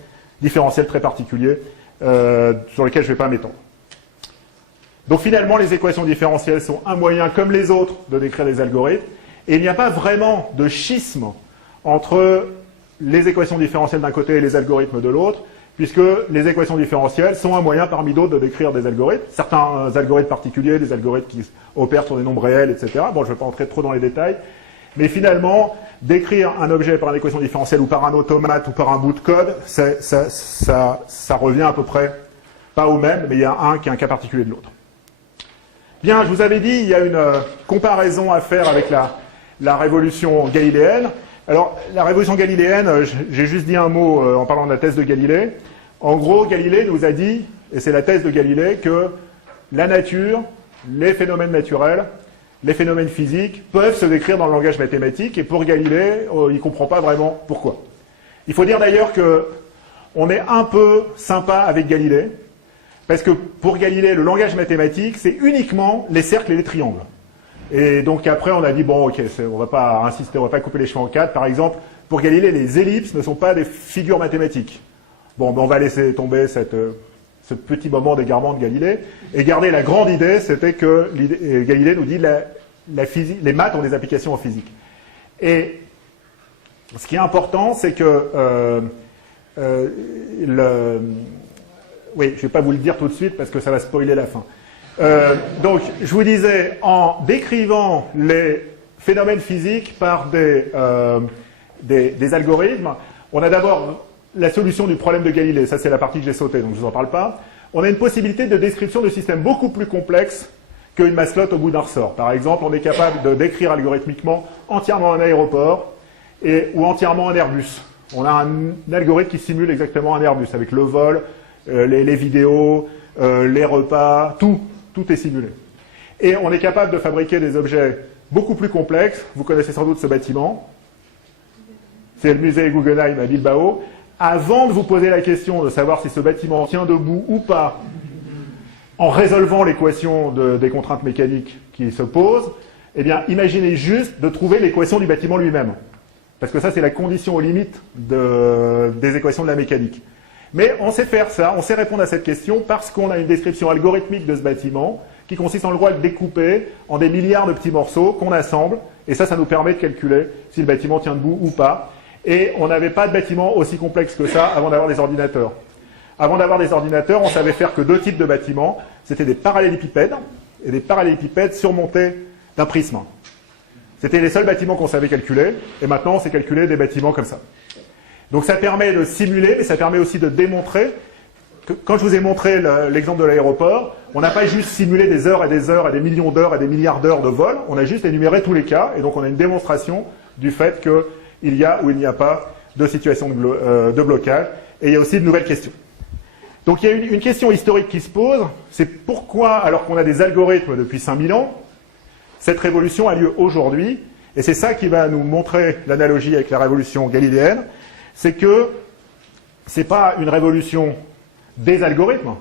différentielle très particulier, sur lequel je ne vais pas m'étendre. Donc finalement, les équations différentielles sont un moyen, comme les autres, de décrire des algorithmes. Et il n'y a pas vraiment de schisme entre les équations différentielles d'un côté et les algorithmes de l'autre, puisque les équations différentielles sont un moyen parmi d'autres de décrire des algorithmes. Certains algorithmes particuliers, des algorithmes qui opèrent sur des nombres réels, etc. Bon, je ne vais pas entrer trop dans les détails. Mais finalement, décrire un objet par une équation différentielle ou par un automate ou par un bout de code, ça revient à peu près, pas au même, mais il y a un qui est un cas particulier de l'autre. Bien, je vous avais dit, il y a une comparaison à faire avec la révolution galiléenne. Alors, la révolution galiléenne, j'ai juste dit un mot en parlant de la thèse de Galilée. En gros, Galilée nous a dit, et c'est la thèse de Galilée, que la nature, les phénomènes naturels, les phénomènes physiques peuvent se décrire dans le langage mathématique, et pour Galilée, il ne comprend pas vraiment pourquoi. Il faut dire d'ailleurs qu'on est un peu sympa avec Galilée, parce que pour Galilée, le langage mathématique, c'est uniquement les cercles et les triangles. Et donc après, on a dit, bon, ok, on va pas insister, on va pas couper les cheveux en quatre. Par exemple, pour Galilée, les ellipses ne sont pas des figures mathématiques. Bon, ben on va laisser tomber ce petit moment d'égarement de Galilée, et garder la grande idée, c'était que Galilée nous dit les maths ont des applications en physique. Et ce qui est important, c'est que oui, je ne vais pas vous le dire tout de suite parce que ça va spoiler la fin. Donc, je vous disais, en décrivant les phénomènes physiques par des algorithmes, on a d'abord la solution du problème de Galilée. Ça, c'est la partie que j'ai sautée, donc je ne vous en parle pas. On a une possibilité de description de systèmes beaucoup plus complexes qu'une maslotte au bout d'un ressort. Par exemple, on est capable de décrire algorithmiquement entièrement un aéroport ou entièrement un Airbus. On a un algorithme qui simule exactement un Airbus, avec le vol, les vidéos, les repas, tout est simulé. Et on est capable de fabriquer des objets beaucoup plus complexes. Vous connaissez sans doute ce bâtiment. C'est le musée Guggenheim à Bilbao. Avant de vous poser la question de savoir si ce bâtiment tient debout ou pas, en résolvant l'équation des contraintes mécaniques qui se posent, eh bien, imaginez juste de trouver l'équation du bâtiment lui-même. Parce que ça, c'est la condition aux limites des équations de la mécanique. Mais on sait faire ça, on sait répondre à cette question parce qu'on a une description algorithmique de ce bâtiment qui consiste en le droit de découper en des milliards de petits morceaux qu'on assemble, et ça nous permet de calculer si le bâtiment tient debout ou pas. Et on n'avait pas de bâtiment aussi complexe que ça avant d'avoir des ordinateurs. Avant d'avoir des ordinateurs, on savait faire que deux types de bâtiments. C'était des parallélépipèdes, et des parallélépipèdes surmontés d'un prisme. C'était les seuls bâtiments qu'on savait calculer, et maintenant on sait calculer des bâtiments comme ça. Donc ça permet de simuler, mais ça permet aussi de démontrer que, quand je vous ai montré l'exemple de l'aéroport, on n'a pas juste simulé des heures, et des millions d'heures et des milliards d'heures de vol, on a juste énuméré tous les cas, et donc on a une démonstration du fait qu'il y a ou il n'y a pas de situation de blocage, et il y a aussi de nouvelles questions. Donc il y a une question historique qui se pose, c'est pourquoi, alors qu'on a des algorithmes depuis 5000 ans, cette révolution a lieu aujourd'hui, et c'est ça qui va nous montrer l'analogie avec la révolution galiléenne, c'est que ce n'est pas une révolution des algorithmes,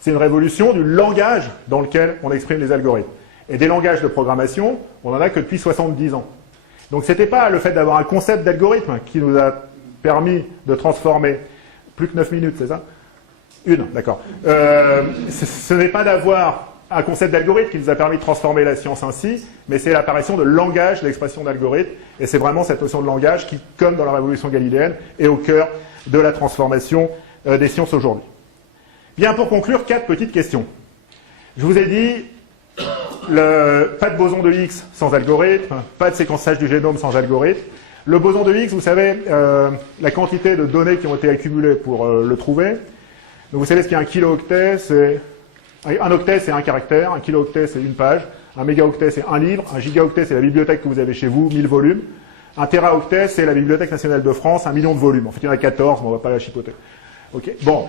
c'est une révolution du langage dans lequel on exprime les algorithmes. Et des langages de programmation, on n'en a que depuis 70 ans. Donc ce n'était pas le fait d'avoir un concept d'algorithme qui nous a permis de transformer, plus que 9 minutes, c'est ça ? D'accord. Ce n'est pas d'avoir un concept d'algorithme qui nous a permis de transformer la science ainsi, mais c'est l'apparition de langage, l'expression d'algorithme, et c'est vraiment cette notion de langage qui, comme dans la révolution galiléenne, est au cœur de la transformation des sciences aujourd'hui. Bien, pour conclure, 4 petites questions. Je vous ai dit, pas de boson de Higgs sans algorithme, pas de séquençage du génome sans algorithme. Le boson de Higgs, vous savez, la quantité de données qui ont été accumulées pour le trouver. Donc vous savez ce qu'est un kilo-octet, un octet c'est un caractère, un kilo-octet c'est une page, un mégaoctet c'est un livre, un gigaoctet c'est la bibliothèque que vous avez chez vous, 1000 volumes, un téraoctet c'est la Bibliothèque nationale de France, 1 million de volumes. En fait il y en a 14, mais on ne va pas la chipoter. Okay. Bon,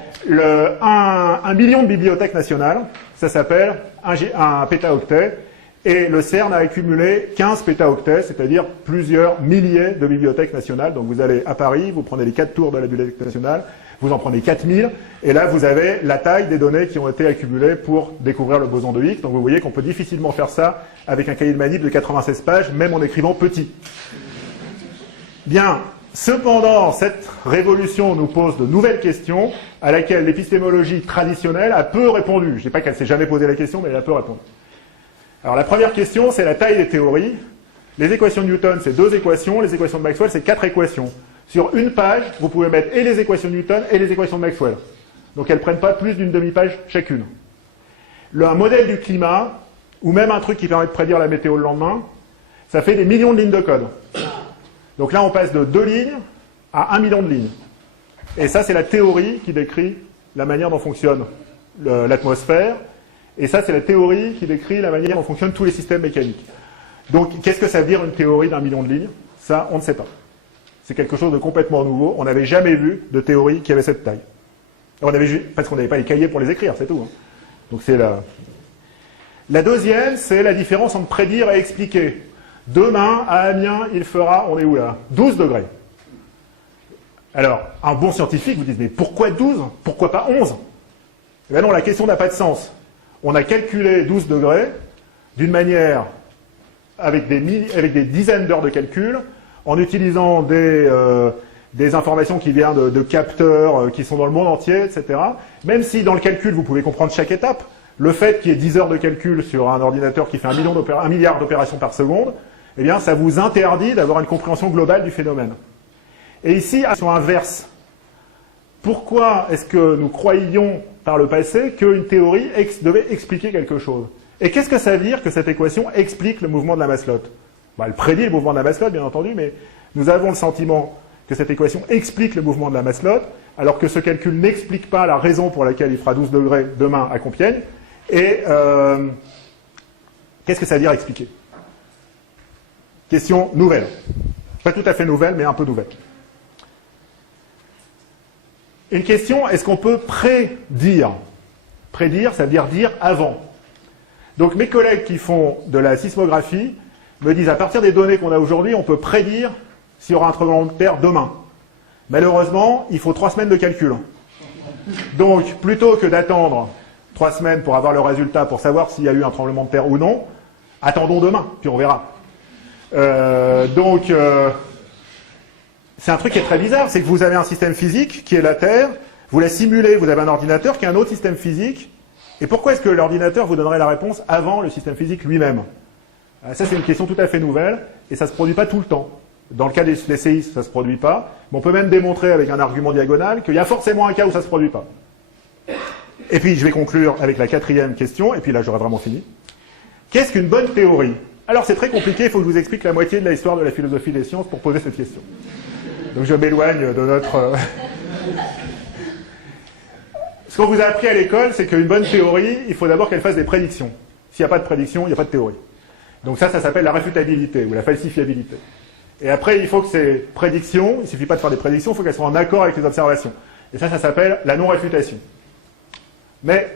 un million de bibliothèques nationales, ça s'appelle un pétaoctet, et le CERN a accumulé 15 pétaoctets, c'est-à-dire plusieurs milliers de bibliothèques nationales. Donc vous allez à Paris, vous prenez les 4 tours de la Bibliothèque nationale, vous en prenez 4000, et là vous avez la taille des données qui ont été accumulées pour découvrir le boson de Higgs. Donc vous voyez qu'on peut difficilement faire ça avec un cahier de manip de 96 pages, même en écrivant petit. Bien, cependant, cette révolution nous pose de nouvelles questions à laquelle l'épistémologie traditionnelle a peu répondu. Je ne dis pas qu'elle ne s'est jamais posé la question, mais elle a peu répondu. Alors la première question, c'est la taille des théories. Les équations de Newton, c'est 2 équations, les équations de Maxwell, c'est 4 équations. Sur une page, vous pouvez mettre et les équations de Newton et les équations de Maxwell. Donc elles ne prennent pas plus d'une demi-page chacune. Un modèle du climat, ou même un truc qui permet de prédire la météo le lendemain, ça fait des millions de lignes de code. Donc là, on passe de 2 lignes à 1 million de lignes. Et ça, c'est la théorie qui décrit la manière dont fonctionne l'atmosphère. Et ça, c'est la théorie qui décrit la manière dont fonctionnent tous les systèmes mécaniques. Donc, qu'est-ce que ça veut dire une théorie d'1 million de lignes? Ça, on ne sait pas. C'est quelque chose de complètement nouveau. On n'avait jamais vu de théorie qui avait cette taille. On avait parce qu'on n'avait pas les cahiers pour les écrire, c'est tout. Hein. Donc c'est la deuxième, c'est la différence entre prédire et expliquer. Demain, à Amiens, il fera, on est où là? 12 degrés. Alors, un bon scientifique vous dit, mais pourquoi 12? Pourquoi pas 11? Eh bien non, la question n'a pas de sens. On a calculé 12 degrés d'une manière avec des dizaines d'heures de calcul, en utilisant des informations qui viennent de capteurs qui sont dans le monde entier, etc. Même si dans le calcul, vous pouvez comprendre chaque étape, le fait qu'il y ait 10 heures de calcul sur un ordinateur qui fait 1 milliard d'opérations par seconde, eh bien, ça vous interdit d'avoir une compréhension globale du phénomène. Et ici, à son inverse, pourquoi est-ce que nous croyions par le passé qu'une théorie devait expliquer quelque chose? Et qu'est-ce que ça veut dire que cette équation explique le mouvement de la masselotte? Elle prédit le mouvement de la masselotte, bien entendu, mais nous avons le sentiment que cette équation explique le mouvement de la masselotte, alors que ce calcul n'explique pas la raison pour laquelle il fera 12 degrés demain à Compiègne. Et Qu'est-ce que ça veut dire expliquer? Question nouvelle. Pas tout à fait nouvelle, mais un peu nouvelle. Une question, est-ce qu'on peut prédire? Prédire, ça veut dire avant. Donc mes collègues qui font de la sismographie me disent, à partir des données qu'on a aujourd'hui, on peut prédire s'il y aura un tremblement de terre demain. Malheureusement, il faut 3 semaines de calcul. Donc, plutôt que d'attendre 3 semaines pour avoir le résultat, pour savoir s'il y a eu un tremblement de terre ou non, attendons demain, puis on verra. C'est un truc qui est très bizarre, c'est que vous avez un système physique qui est la Terre, vous la simulez, vous avez un ordinateur qui est un autre système physique, et pourquoi est-ce que l'ordinateur vous donnerait la réponse avant le système physique lui-même? Ça, c'est une question tout à fait nouvelle, et ça ne se produit pas tout le temps. Dans le cas des séismes, ça ne se produit pas, mais on peut même démontrer avec un argument diagonal qu'il y a forcément un cas où ça ne se produit pas. Et puis, je vais conclure avec la 4e question, et puis là, j'aurai vraiment fini. Qu'est-ce qu'une bonne théorie? Alors, c'est très compliqué, il faut que je vous explique la moitié de l'histoire de la philosophie des sciences pour poser cette question. Donc, je m'éloigne de notre... Ce qu'on vous a appris à l'école, c'est qu'une bonne théorie, il faut d'abord qu'elle fasse des prédictions. S'il n'y a pas de prédiction, il n'y a pas de théorie. Donc ça s'appelle la réfutabilité, ou la falsifiabilité. Et après, il faut que ces prédictions, il ne suffit pas de faire des prédictions, il faut qu'elles soient en accord avec les observations. Et ça s'appelle la non-réfutation. Mais,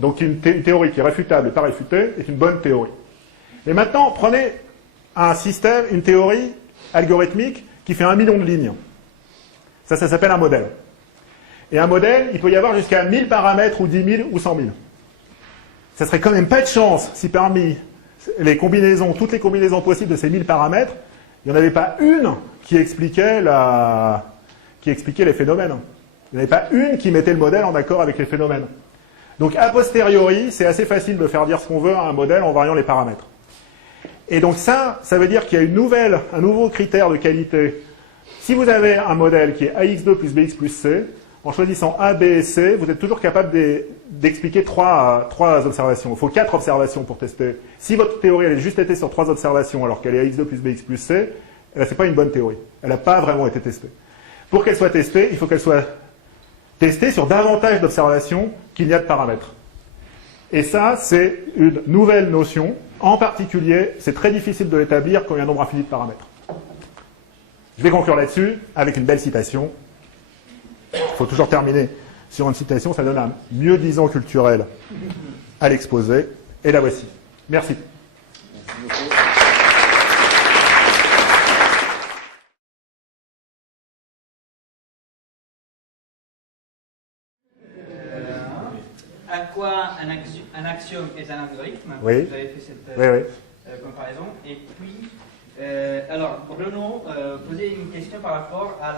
donc une théorie qui est réfutable et pas réfutée est une bonne théorie. Et maintenant, prenez un système, une théorie algorithmique qui fait 1 million de lignes. Ça s'appelle un modèle. Et un modèle, il peut y avoir jusqu'à 1000 paramètres, ou 10 000, ou 100 000. Ça serait quand même pas de chance si parmi les combinaisons, toutes les combinaisons possibles de ces 1000 paramètres, il n'y en avait pas une qui expliquait les phénomènes. Il n'y en avait pas une qui mettait le modèle en accord avec les phénomènes. Donc, a posteriori, c'est assez facile de faire dire ce qu'on veut à un modèle en variant les paramètres. Et donc ça veut dire qu'il y a un nouveau critère de qualité. Si vous avez un modèle qui est AX2 plus BX plus C, en choisissant A, B et C, vous êtes toujours capable d'expliquer 3 observations. Il faut 4 observations pour tester. Si votre théorie elle est juste été sur 3 observations alors qu'elle est AX2 plus BX plus C, c'est pas une bonne théorie. Elle n'a pas vraiment été testée. Pour qu'elle soit testée, il faut qu'elle soit testée sur davantage d'observations qu'il n'y a de paramètres. Et ça, c'est une nouvelle notion. En particulier, c'est très difficile de l'établir quand il y a un nombre infini de paramètres. Je vais conclure là-dessus avec une belle citation. Il faut toujours terminer sur une citation, ça donne un mieux-disant culturel à l'exposé. Et la voici. Merci. À quoi un axiome est un algorithme? Oui. Vous avez fait cette comparaison. Et puis, alors, Bruno posait une question par rapport à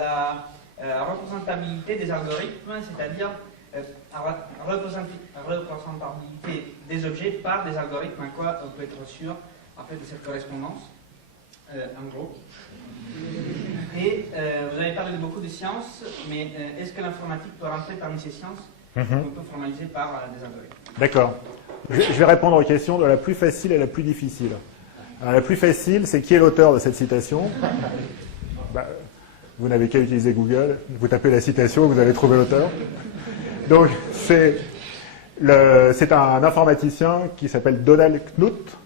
la représentabilité des algorithmes, c'est-à-dire représentabilité des objets par des algorithmes, à quoi on peut être sûr en fait, de cette correspondance, en gros. Et vous avez parlé de beaucoup de sciences, mais est-ce que l'informatique peut rentrer parmi ces sciences qu'on peut formaliser par des algorithmes? D'accord. Je vais répondre aux questions de la plus facile à la plus difficile. Alors, la plus facile, c'est qui est l'auteur de cette citation? Vous n'avez qu'à utiliser Google, vous tapez la citation, vous allez trouver l'auteur. Donc, c'est un informaticien qui s'appelle Donald Knuth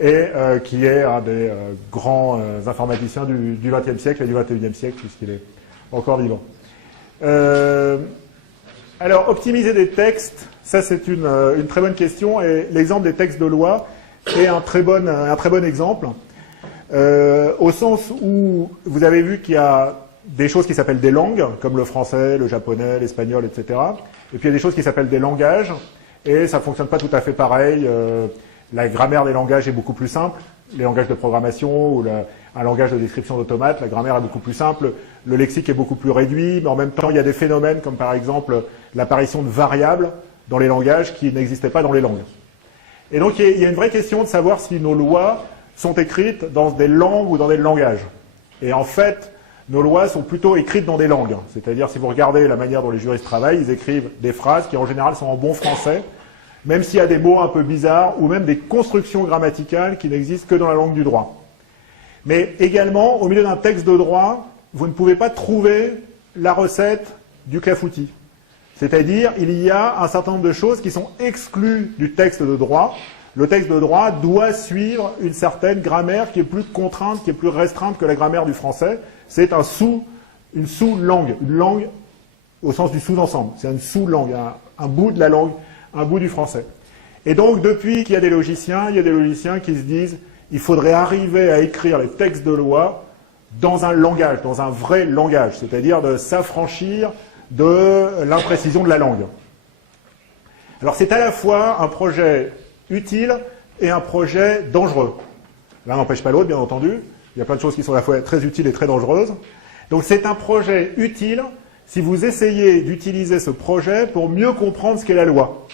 et qui est un des grands informaticiens du XXe siècle et du XXIe siècle, puisqu'il est encore vivant. Alors, optimiser des textes, ça c'est une très bonne question, et l'exemple des textes de loi est un très bon exemple. Au sens où vous avez vu qu'il y a des choses qui s'appellent des langues, comme le français, le japonais, l'espagnol, etc. Et puis il y a des choses qui s'appellent des langages, et ça ne fonctionne pas tout à fait pareil. La grammaire des langages est beaucoup plus simple, les langages de programmation ou un langage de description d'automate, la grammaire est beaucoup plus simple, le lexique est beaucoup plus réduit, mais en même temps il y a des phénomènes comme par exemple l'apparition de variables dans les langages qui n'existaient pas dans les langues. Et donc il y a une vraie question de savoir si nos lois sont écrites dans des langues ou dans des langages. Et en fait, nos lois sont plutôt écrites dans des langues. C'est-à-dire, si vous regardez la manière dont les juristes travaillent, ils écrivent des phrases qui, en général, sont en bon français, même s'il y a des mots un peu bizarres, ou même des constructions grammaticales qui n'existent que dans la langue du droit. Mais également, au milieu d'un texte de droit, vous ne pouvez pas trouver la recette du clafoutis. C'est-à-dire, il y a un certain nombre de choses qui sont exclues du texte de droit, le texte de droit doit suivre une certaine grammaire qui est plus contrainte, qui est plus restreinte que la grammaire du français. C'est une sous-langue, une langue au sens du sous-ensemble. C'est une sous-langue, un bout de la langue, un bout du français. Et donc, depuis qu'il y a des logiciens, il y a des logiciens qui se disent il faudrait arriver à écrire les textes de loi dans un langage, dans un vrai langage, c'est-à-dire de s'affranchir de l'imprécision de la langue. Alors, c'est à la fois un projet utile et un projet dangereux. L'un n'empêche pas l'autre, bien entendu. Il y a plein de choses qui sont à la fois très utiles et très dangereuses. Donc, c'est un projet utile si vous essayez d'utiliser ce projet pour mieux comprendre ce qu'est la loi.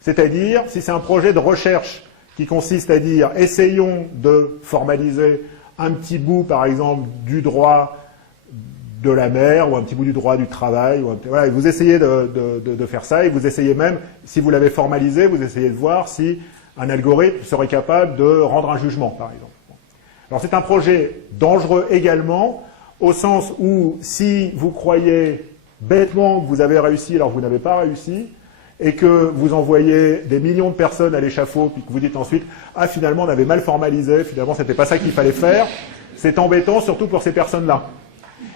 C'est-à-dire, si c'est un projet de recherche qui consiste à dire « essayons de formaliser un petit bout, par exemple, du droit de la mer ou un petit bout du droit du travail. » Voilà, vous essayez de faire ça et vous essayez même, si vous l'avez formalisé, vous essayez de voir si un algorithme serait capable de rendre un jugement, par exemple. Alors c'est un projet dangereux également, au sens où si vous croyez bêtement que vous avez réussi alors que vous n'avez pas réussi, et que vous envoyez des millions de personnes à l'échafaud, puis que vous dites ensuite « Ah, finalement, on avait mal formalisé, finalement, c'était pas ça qu'il fallait faire », c'est embêtant, surtout pour ces personnes-là.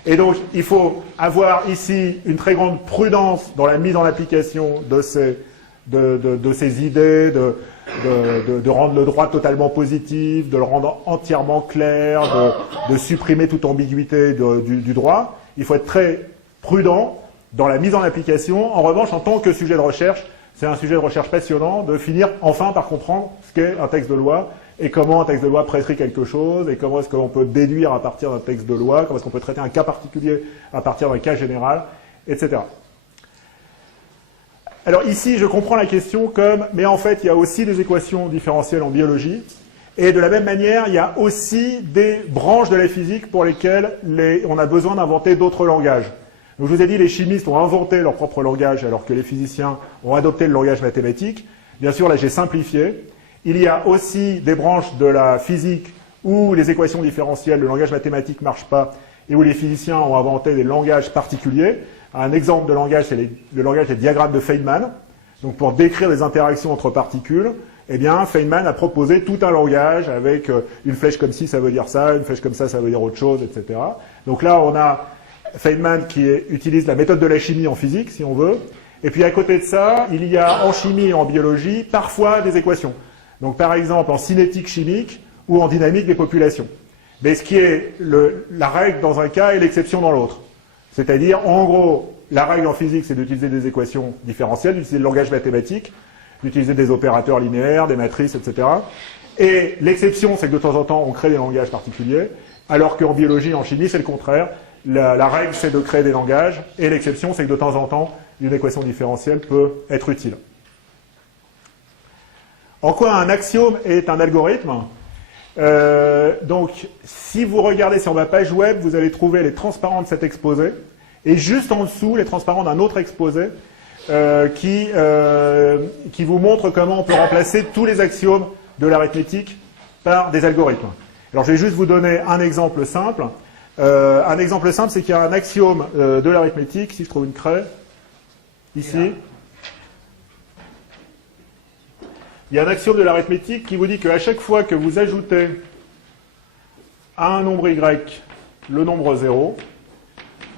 Et donc, il faut avoir ici une très grande prudence dans la mise en application de ces idées, de rendre le droit totalement positif, de le rendre entièrement clair, de supprimer toute ambiguïté du droit. Il faut être très prudent dans la mise en application. En revanche, en tant que sujet de recherche, c'est un sujet de recherche passionnant de finir enfin par comprendre ce qu'est un texte de loi et comment un texte de loi prescrit quelque chose et comment est-ce qu'on peut déduire à partir d'un texte de loi, comment est-ce qu'on peut traiter un cas particulier à partir d'un cas général, etc. Alors ici, je comprends la question comme, mais en fait, il y a aussi des équations différentielles en biologie, et de la même manière, il y a aussi des branches de la physique pour lesquelles on a besoin d'inventer d'autres langages. Donc je vous ai dit, les chimistes ont inventé leur propre langage alors que les physiciens ont adopté le langage mathématique. Bien sûr, là j'ai simplifié. Il y a aussi des branches de la physique où les équations différentielles, le langage mathématique ne marche pas et où les physiciens ont inventé des langages particuliers. Un exemple de langage, c'est le langage des diagrammes de Feynman. Donc pour décrire les interactions entre particules, eh bien Feynman a proposé tout un langage avec une flèche comme ci, ça veut dire ça, une flèche comme ça veut dire autre chose, etc. Donc là, on a Feynman qui utilise la méthode de la chimie en physique, si on veut. Et puis à côté de ça, il y a en chimie et en biologie parfois des équations. Donc par exemple en cinétique chimique ou en dynamique des populations. Mais ce qui est la règle dans un cas et l'exception dans l'autre. C'est-à-dire, en gros, la règle en physique, c'est d'utiliser des équations différentielles, d'utiliser le langage mathématique, d'utiliser des opérateurs linéaires, des matrices, etc. Et l'exception, c'est que de temps en temps, on crée des langages particuliers, alors qu'en biologie et en chimie, c'est le contraire. La règle, c'est de créer des langages, et l'exception, c'est que de temps en temps, une équation différentielle peut être utile. En quoi un axiome est un algorithme ? Donc, si vous regardez sur ma page web, vous allez trouver les transparents de cet exposé, et juste en dessous, les transparents d'un autre exposé, qui vous montre comment on peut remplacer tous les axiomes de l'arithmétique par des algorithmes. Alors, je vais juste vous donner un exemple simple. Un exemple simple, c'est qu'il y a un axiome de l'arithmétique, si je trouve une craie, ici. Il y a un axiome de l'arithmétique qui vous dit qu'à chaque fois que vous ajoutez à un nombre y le nombre 0,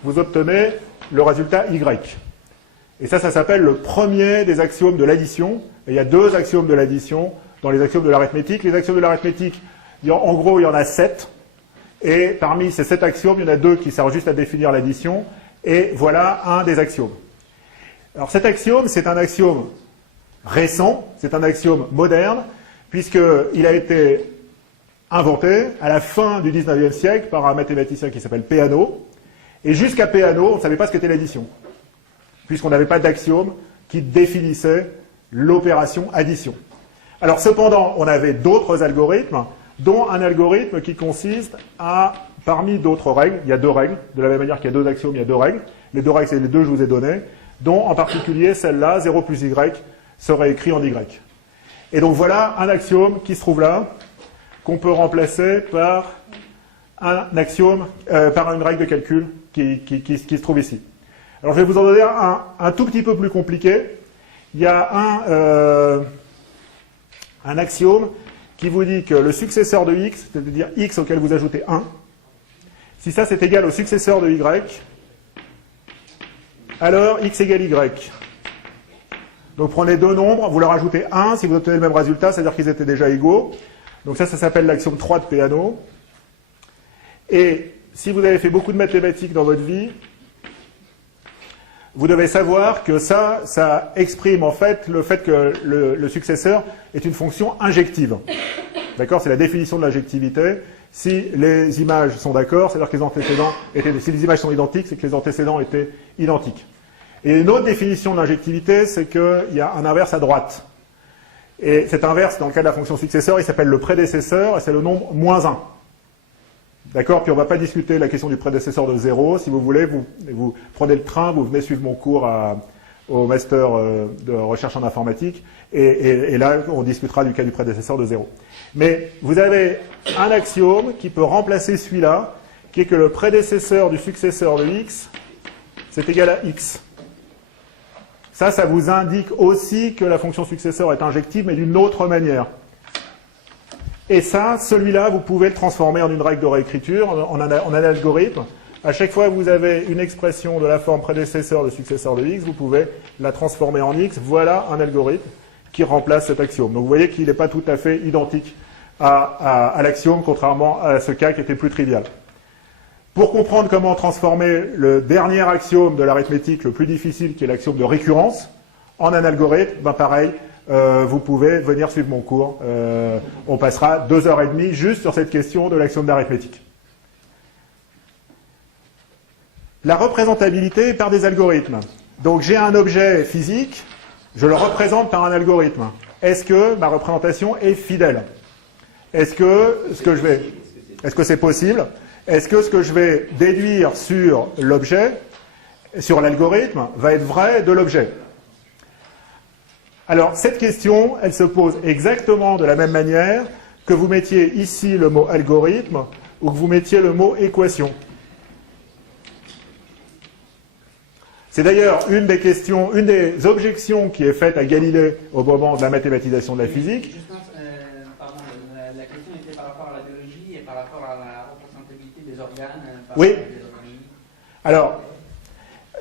vous obtenez le résultat y. Et ça s'appelle le premier des axiomes de l'addition. Et il y a deux axiomes de l'addition dans les axiomes de l'arithmétique. Les axiomes de l'arithmétique, en gros, il y en a 7. Et parmi ces 7 axiomes, il y en a 2 qui servent juste à définir l'addition. Et voilà un des axiomes. Alors cet axiome, c'est un axiome récent, c'est un axiome moderne, puisqu'il a été inventé à la fin du 19e siècle par un mathématicien qui s'appelle Peano. Et jusqu'à Peano, on ne savait pas ce qu'était l'addition, puisqu'on n'avait pas d'axiome qui définissait l'opération addition. Alors cependant, on avait d'autres algorithmes, dont un algorithme qui consiste à, parmi d'autres règles, il y a 2 règles, de la même manière qu'il y a 2 axiomes, il y a 2 règles. Les 2 règles, c'est les 2 que je vous ai données, dont en particulier celle-là, 0 plus y, serait écrit en y. Et donc voilà un axiome qui se trouve là, qu'on peut remplacer par un axiome, par une règle de calcul qui se trouve ici. Alors je vais vous en donner un tout petit peu plus compliqué. Il y a un axiome qui vous dit que le successeur de x, c'est-à-dire x auquel vous ajoutez 1, si ça c'est égal au successeur de y, alors x égale y. Donc prenez deux nombres, vous leur ajoutez 1, si vous obtenez le même résultat, c'est-à-dire qu'ils étaient déjà égaux. Donc ça s'appelle l'axiome 3 de Peano. Et si vous avez fait beaucoup de mathématiques dans votre vie, vous devez savoir que ça exprime en fait le fait que le successeur est une fonction injective. D'accord? C'est la définition de l'injectivité. Si les images sont d'accord, c'est-à-dire que les antécédents étaient... Si les images sont identiques, c'est que les antécédents étaient identiques. Et une autre définition de l'injectivité, c'est qu'il y a un inverse à droite. Et cet inverse, dans le cas de la fonction successeur, il s'appelle le prédécesseur, et c'est le nombre moins 1. D'accord? Puis on ne va pas discuter la question du prédécesseur de 0. Si vous voulez, vous prenez le train, vous venez suivre mon cours au master de recherche en informatique, et là, on discutera du cas du prédécesseur de 0. Mais vous avez un axiome qui peut remplacer celui-là, qui est que le prédécesseur du successeur de x, c'est égal à x. Ça vous indique aussi que la fonction successeur est injective, mais d'une autre manière. Et ça, celui-là, vous pouvez le transformer en une règle de réécriture, en un algorithme. À chaque fois que vous avez une expression de la forme prédécesseur de successeur de x, vous pouvez la transformer en x. Voilà un algorithme qui remplace cet axiome. Donc vous voyez qu'il n'est pas tout à fait identique à l'axiome, contrairement à ce cas qui était plus trivial. Pour comprendre comment transformer le dernier axiome de l'arithmétique le plus difficile, qui est l'axiome de récurrence, en un algorithme, ben pareil, vous pouvez venir suivre mon cours. On passera 2h30 juste sur cette question de l'axiome d'arithmétique. La représentabilité par des algorithmes. Donc j'ai un objet physique, je le représente par un algorithme. Est-ce que ma représentation est fidèle? Est-ce que c'est possible? Est-ce que ce que je vais déduire sur l'objet, sur l'algorithme, va être vrai de l'objet? Alors, cette question, elle se pose exactement de la même manière que vous mettiez ici le mot algorithme ou que vous mettiez le mot équation. C'est d'ailleurs une des objections qui est faite à Galilée au moment de la mathématisation de la physique. Justement, la question était par rapport à la biologie et par rapport à la représentabilité des organes. Oui. Alors,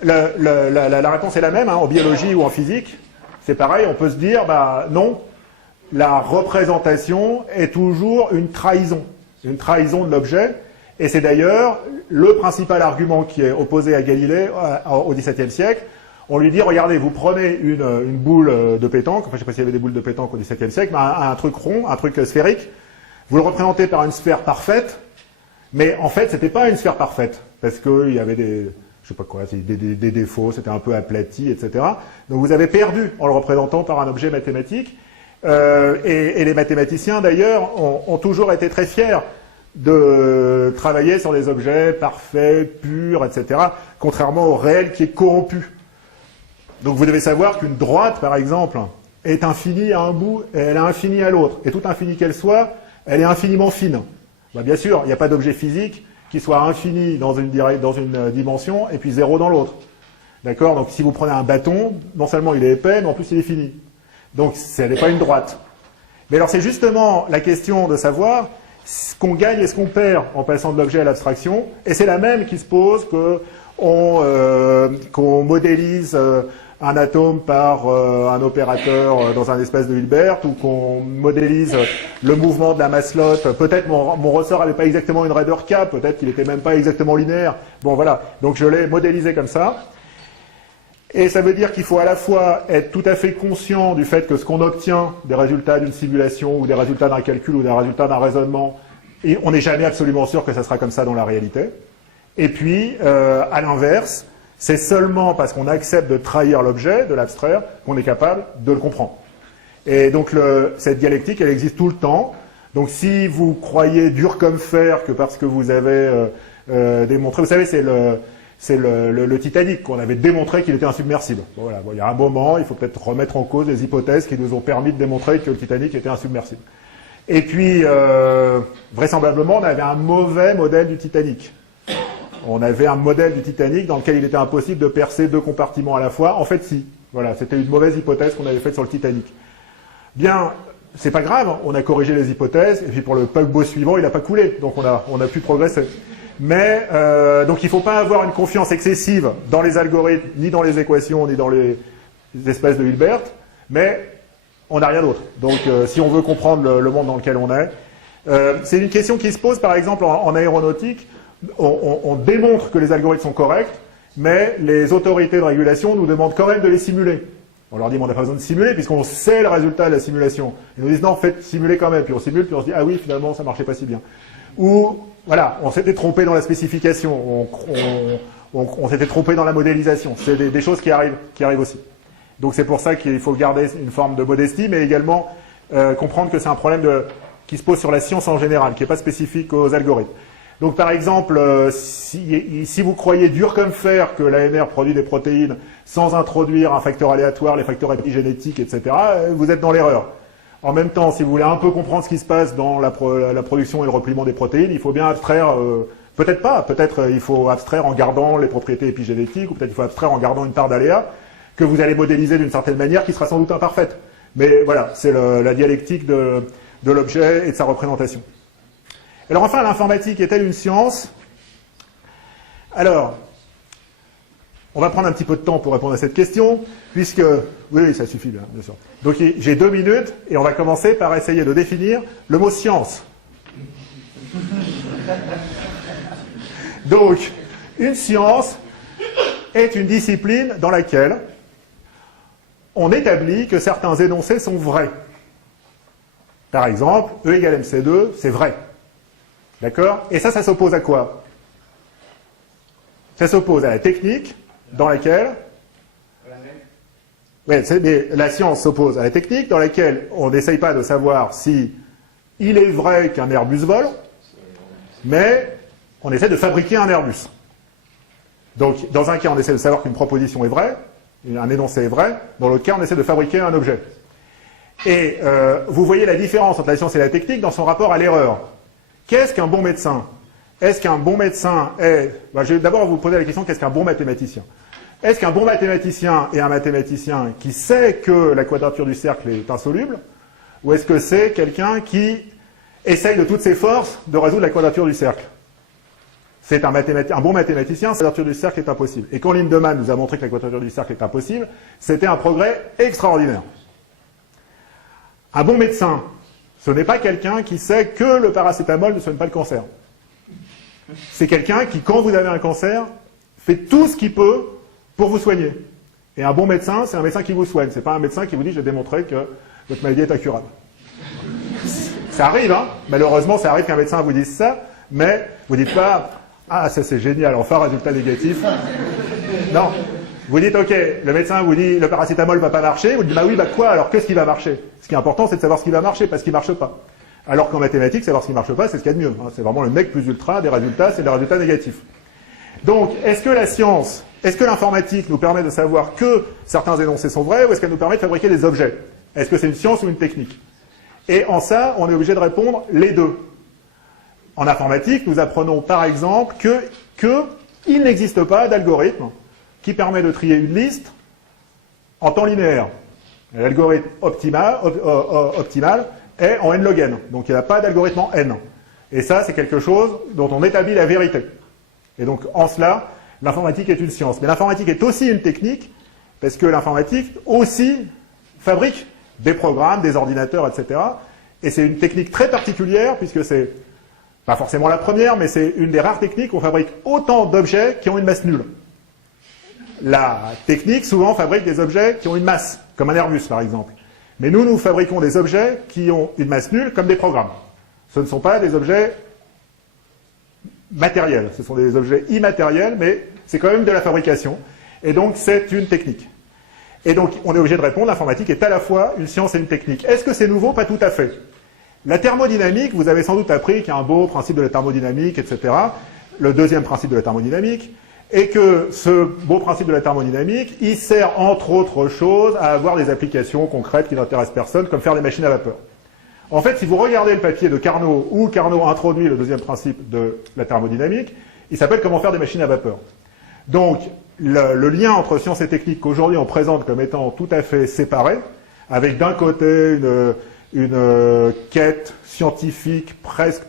la réponse est la même, hein, en biologie ou en physique. C'est pareil, on peut se dire, bah non, la représentation est toujours une trahison de l'objet. Et c'est d'ailleurs le principal argument qui est opposé à Galilée au XVIIe siècle. On lui dit, regardez, vous prenez une boule de pétanque, enfin je ne sais pas s'il y avait des boules de pétanque au XVIIe siècle, mais un truc rond, un truc sphérique, vous le représentez par une sphère parfaite, mais en fait, c'était pas une sphère parfaite, parce qu'il y avait des défauts, c'était un peu aplati, etc. Donc vous avez perdu en le représentant par un objet mathématique. Et les mathématiciens, d'ailleurs, ont toujours été très fiers de travailler sur des objets parfaits, purs, etc., contrairement au réel qui est corrompu. Donc vous devez savoir qu'une droite, par exemple, est infinie à un bout et elle est infinie à l'autre. Et tout infini qu'elle soit, elle est infiniment fine. Ben, bien sûr, il n'y a pas d'objet physique qui soit infini dans une dimension et puis zéro dans l'autre. D'accord? Donc si vous prenez un bâton, non seulement il est épais, mais en plus il est fini. Donc elle n'est pas une droite. Mais alors c'est justement la question de savoir ce qu'on gagne et ce qu'on perd en passant de l'objet à l'abstraction, et c'est la même qui se pose qu'on modélise un atome par un opérateur dans un espace de Hilbert, ou qu'on modélise le mouvement de la masselotte. Peut-être mon ressort n'avait pas exactement une raideur K, peut-être qu'il n'était même pas exactement linéaire. Bon voilà, donc je l'ai modélisé comme ça. Et ça veut dire qu'il faut à la fois être tout à fait conscient du fait que ce qu'on obtient des résultats d'une simulation, ou des résultats d'un calcul, ou des résultats d'un raisonnement, et on n'est jamais absolument sûr que ça sera comme ça dans la réalité. Et puis, à l'inverse, c'est seulement parce qu'on accepte de trahir l'objet, de l'abstraire, qu'on est capable de le comprendre. Et donc cette dialectique, elle existe tout le temps. Donc si vous croyez dur comme fer que parce que vous avez démontré... Vous savez, c'est le Titanic qu'on avait démontré qu'il était insubmersible. Bon, voilà. Bon, il y a un moment, il faut peut-être remettre en cause les hypothèses qui nous ont permis de démontrer que le Titanic était insubmersible. Et puis, vraisemblablement, on avait un mauvais modèle du Titanic. On avait un modèle du Titanic dans lequel il était impossible de percer 2 compartiments à la fois. En fait, si. Voilà, c'était une mauvaise hypothèse qu'on avait faite sur le Titanic. Bien, c'est pas grave, on a corrigé les hypothèses, et puis pour le paquebot suivant, il n'a pas coulé, donc on a pu progresser. Mais, donc il ne faut pas avoir une confiance excessive dans les algorithmes, ni dans les équations, ni dans les espèces de Hilbert, mais on n'a rien d'autre. Donc si on veut comprendre le monde dans lequel on est, c'est une question qui se pose par exemple en aéronautique. On démontre que les algorithmes sont corrects, mais les autorités de régulation nous demandent quand même de les simuler. On leur dit, on n'a pas besoin de simuler, puisqu'on sait le résultat de la simulation. Ils nous disent, non, faites simuler quand même. Puis on simule, puis on se dit, ah oui, finalement, ça marchait pas si bien. Ou, voilà, on s'était trompé dans la spécification, on s'était trompé dans la modélisation. C'est des choses qui arrivent aussi. Donc c'est pour ça qu'il faut garder une forme de modestie, mais également comprendre que c'est un problème qui se pose sur la science en général, qui n'est pas spécifique aux algorithmes. Donc par exemple, si vous croyez dur comme fer que l'AMR produit des protéines sans introduire un facteur aléatoire, les facteurs épigénétiques, etc., vous êtes dans l'erreur. En même temps, si vous voulez un peu comprendre ce qui se passe dans la production et le repliement des protéines, il faut bien abstraire, peut-être il faut abstraire en gardant les propriétés épigénétiques, ou peut-être il faut abstraire en gardant une part d'aléa, que vous allez modéliser d'une certaine manière qui sera sans doute imparfaite. Mais voilà, c'est la dialectique de l'objet et de sa représentation. Alors enfin, l'informatique est-elle une science? Alors, on va prendre un petit peu de temps pour répondre à cette question, puisque... Oui, ça suffit, bien sûr. Donc j'ai 2 minutes, et on va commencer par essayer de définir le mot science. Donc, une science est une discipline dans laquelle on établit que certains énoncés sont vrais. Par exemple, E égale MC2, c'est vrai. D'accord? Et ça s'oppose à quoi? Ça s'oppose à la technique dans laquelle... Ouais, mais la science s'oppose à la technique dans laquelle on n'essaye pas de savoir si il est vrai qu'un Airbus vole, mais on essaie de fabriquer un Airbus. Donc, dans un cas, on essaie de savoir qu'une proposition est vraie, un énoncé est vrai, dans l'autre cas, on essaie de fabriquer un objet. Et vous voyez la différence entre la science et la technique dans son rapport à l'erreur. Qu'est-ce qu'un bon médecin? Est-ce qu'un bon médecin est... je vais d'abord vous poser la question, qu'est-ce qu'un bon mathématicien? Est-ce qu'un bon mathématicien est un mathématicien qui sait que la quadrature du cercle est insoluble? Ou est-ce que c'est quelqu'un qui essaye de toutes ses forces de résoudre la quadrature du cercle? C'est un bon mathématicien, la quadrature du cercle est impossible. Et quand Lindemann nous a montré que la quadrature du cercle est impossible, c'était un progrès extraordinaire. Un bon médecin, ce n'est pas quelqu'un qui sait que le paracétamol ne soigne pas le cancer. C'est quelqu'un qui, quand vous avez un cancer, fait tout ce qu'il peut pour vous soigner. Et un bon médecin, c'est un médecin qui vous soigne. C'est pas un médecin qui vous dit « j'ai démontré que votre maladie est incurable ». Ça arrive, hein. Malheureusement, ça arrive qu'un médecin vous dise ça, mais vous dites pas « ah, ça c'est génial, enfin résultat négatif ». Non. Vous dites, ok, le médecin vous dit, le paracétamol va pas marcher, vous dites, bah oui, bah quoi, alors qu'est-ce qui va marcher? Ce qui est important, c'est de savoir ce qui va marcher, pas ce qui marche pas. Alors qu'en mathématiques, savoir ce qui marche pas, c'est ce qu'il y a de mieux. Hein. C'est vraiment le mec plus ultra des résultats, c'est les résultats négatifs. Donc, est-ce que la science, est-ce que l'informatique nous permet de savoir que certains énoncés sont vrais, ou est-ce qu'elle nous permet de fabriquer des objets? Est-ce que c'est une science ou une technique? Et en ça, on est obligé de répondre les deux. En informatique, nous apprenons par exemple qu'il n'existe pas d'algorithme qui permet de trier une liste en temps linéaire. L'algorithme optimal est en n log n. Donc il n'y a pas d'algorithme en n. Et ça, c'est quelque chose dont on établit la vérité. Et donc en cela, l'informatique est une science. Mais l'informatique est aussi une technique, parce que l'informatique aussi fabrique des programmes, des ordinateurs, etc. Et c'est une technique très particulière, puisque c'est pas forcément la première, mais c'est une des rares techniques où on fabrique autant d'objets qui ont une masse nulle. La technique, souvent, fabrique des objets qui ont une masse, comme un Airbus, par exemple. Mais nous fabriquons des objets qui ont une masse nulle, comme des programmes. Ce ne sont pas des objets matériels, ce sont des objets immatériels, mais c'est quand même de la fabrication. Et donc, c'est une technique. Et donc, on est obligé de répondre, l'informatique est à la fois une science et une technique. Est-ce que c'est nouveau? Pas tout à fait. La thermodynamique, vous avez sans doute appris qu'il y a un beau principe de la thermodynamique, etc. Le deuxième principe de la thermodynamique. Et que ce beau principe de la thermodynamique, il sert entre autres choses à avoir des applications concrètes qui n'intéressent personne, comme faire des machines à vapeur. En fait, si vous regardez le papier de Carnot, où Carnot introduit le deuxième principe de la thermodynamique, il s'appelle « Comment faire des machines à vapeur ». Donc, le lien entre science et technique qu'aujourd'hui on présente comme étant tout à fait séparé, avec d'un côté une quête scientifique presque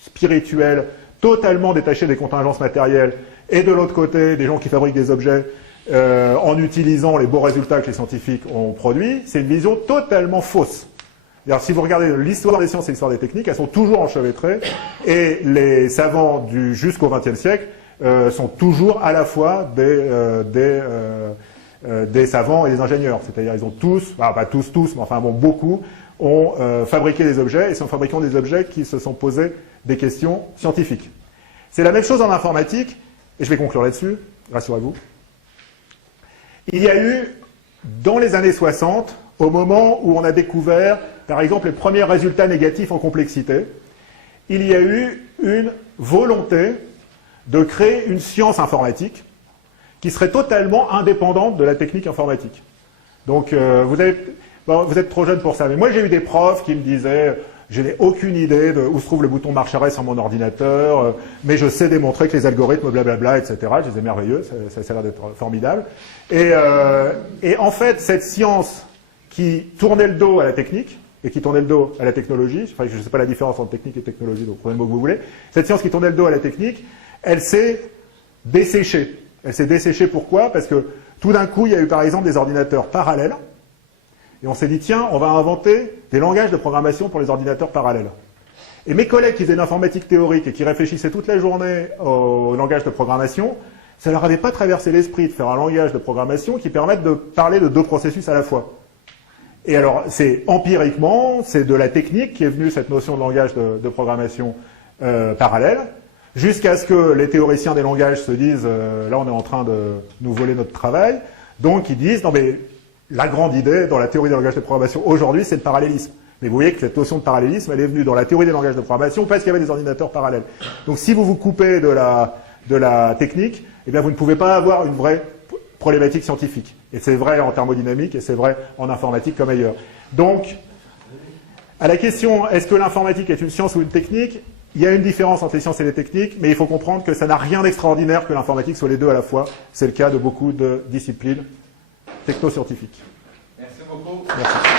spirituelle, totalement détachée des contingences matérielles, et de l'autre côté, des gens qui fabriquent des objets en utilisant les beaux résultats que les scientifiques ont produits, c'est une vision totalement fausse. C'est-à-dire, si vous regardez l'histoire des sciences et l'histoire des techniques, elles sont toujours enchevêtrées, et les savants jusqu'au XXe siècle sont toujours à la fois des savants et des ingénieurs. C'est-à-dire, ils ont tous, enfin, pas tous, mais enfin bon, beaucoup, ont fabriqué des objets, et c'est en fabriquant des objets qu'ils se sont posés des questions scientifiques. C'est la même chose en informatique, et je vais conclure là-dessus, rassurez-vous. Il y a eu, dans les années 60, au moment où on a découvert, par exemple, les premiers résultats négatifs en complexité, il y a eu une volonté de créer une science informatique qui serait totalement indépendante de la technique informatique. Donc, vous êtes trop jeune pour ça, mais moi j'ai eu des profs qui me disaient « je n'ai aucune idée de où se trouve le bouton marche arrêt sur mon ordinateur, mais je sais démontrer que les algorithmes, blablabla, etc. » Je disais « merveilleux, ça a l'air d'être formidable. » Et en fait, cette science qui tournait le dos à la technique, et qui tournait le dos à la technologie, enfin, je ne sais pas la différence entre technique et technologie, donc prenez le mot que vous voulez, cette science qui tournait le dos à la technique, elle s'est desséchée. Elle s'est desséchée pourquoi? Parce que tout d'un coup, il y a eu par exemple des ordinateurs parallèles, et on s'est dit, tiens, on va inventer des langages de programmation pour les ordinateurs parallèles. Et mes collègues qui faisaient de l'informatique théorique et qui réfléchissaient toute la journée au langage de programmation, ça leur avait pas traversé l'esprit de faire un langage de programmation qui permette de parler de deux processus à la fois. Et alors, c'est empiriquement, c'est de la technique qui est venue cette notion de langage de programmation parallèle, jusqu'à ce que les théoriciens des langages se disent, là on est en train de nous voler notre travail, donc ils disent, non mais la grande idée dans la théorie des langages de programmation aujourd'hui, c'est le parallélisme. Mais vous voyez que cette notion de parallélisme, elle est venue dans la théorie des langages de programmation parce qu'il y avait des ordinateurs parallèles. Donc si vous vous coupez de la technique, eh bien vous ne pouvez pas avoir une vraie problématique scientifique. Et c'est vrai en thermodynamique et c'est vrai en informatique comme ailleurs. Donc, à la question, est-ce que l'informatique est une science ou une technique? Il y a une différence entre les sciences et les techniques, mais il faut comprendre que ça n'a rien d'extraordinaire que l'informatique soit les deux à la fois. C'est le cas de beaucoup de disciplines technoscientifiques. Merci beaucoup. Merci.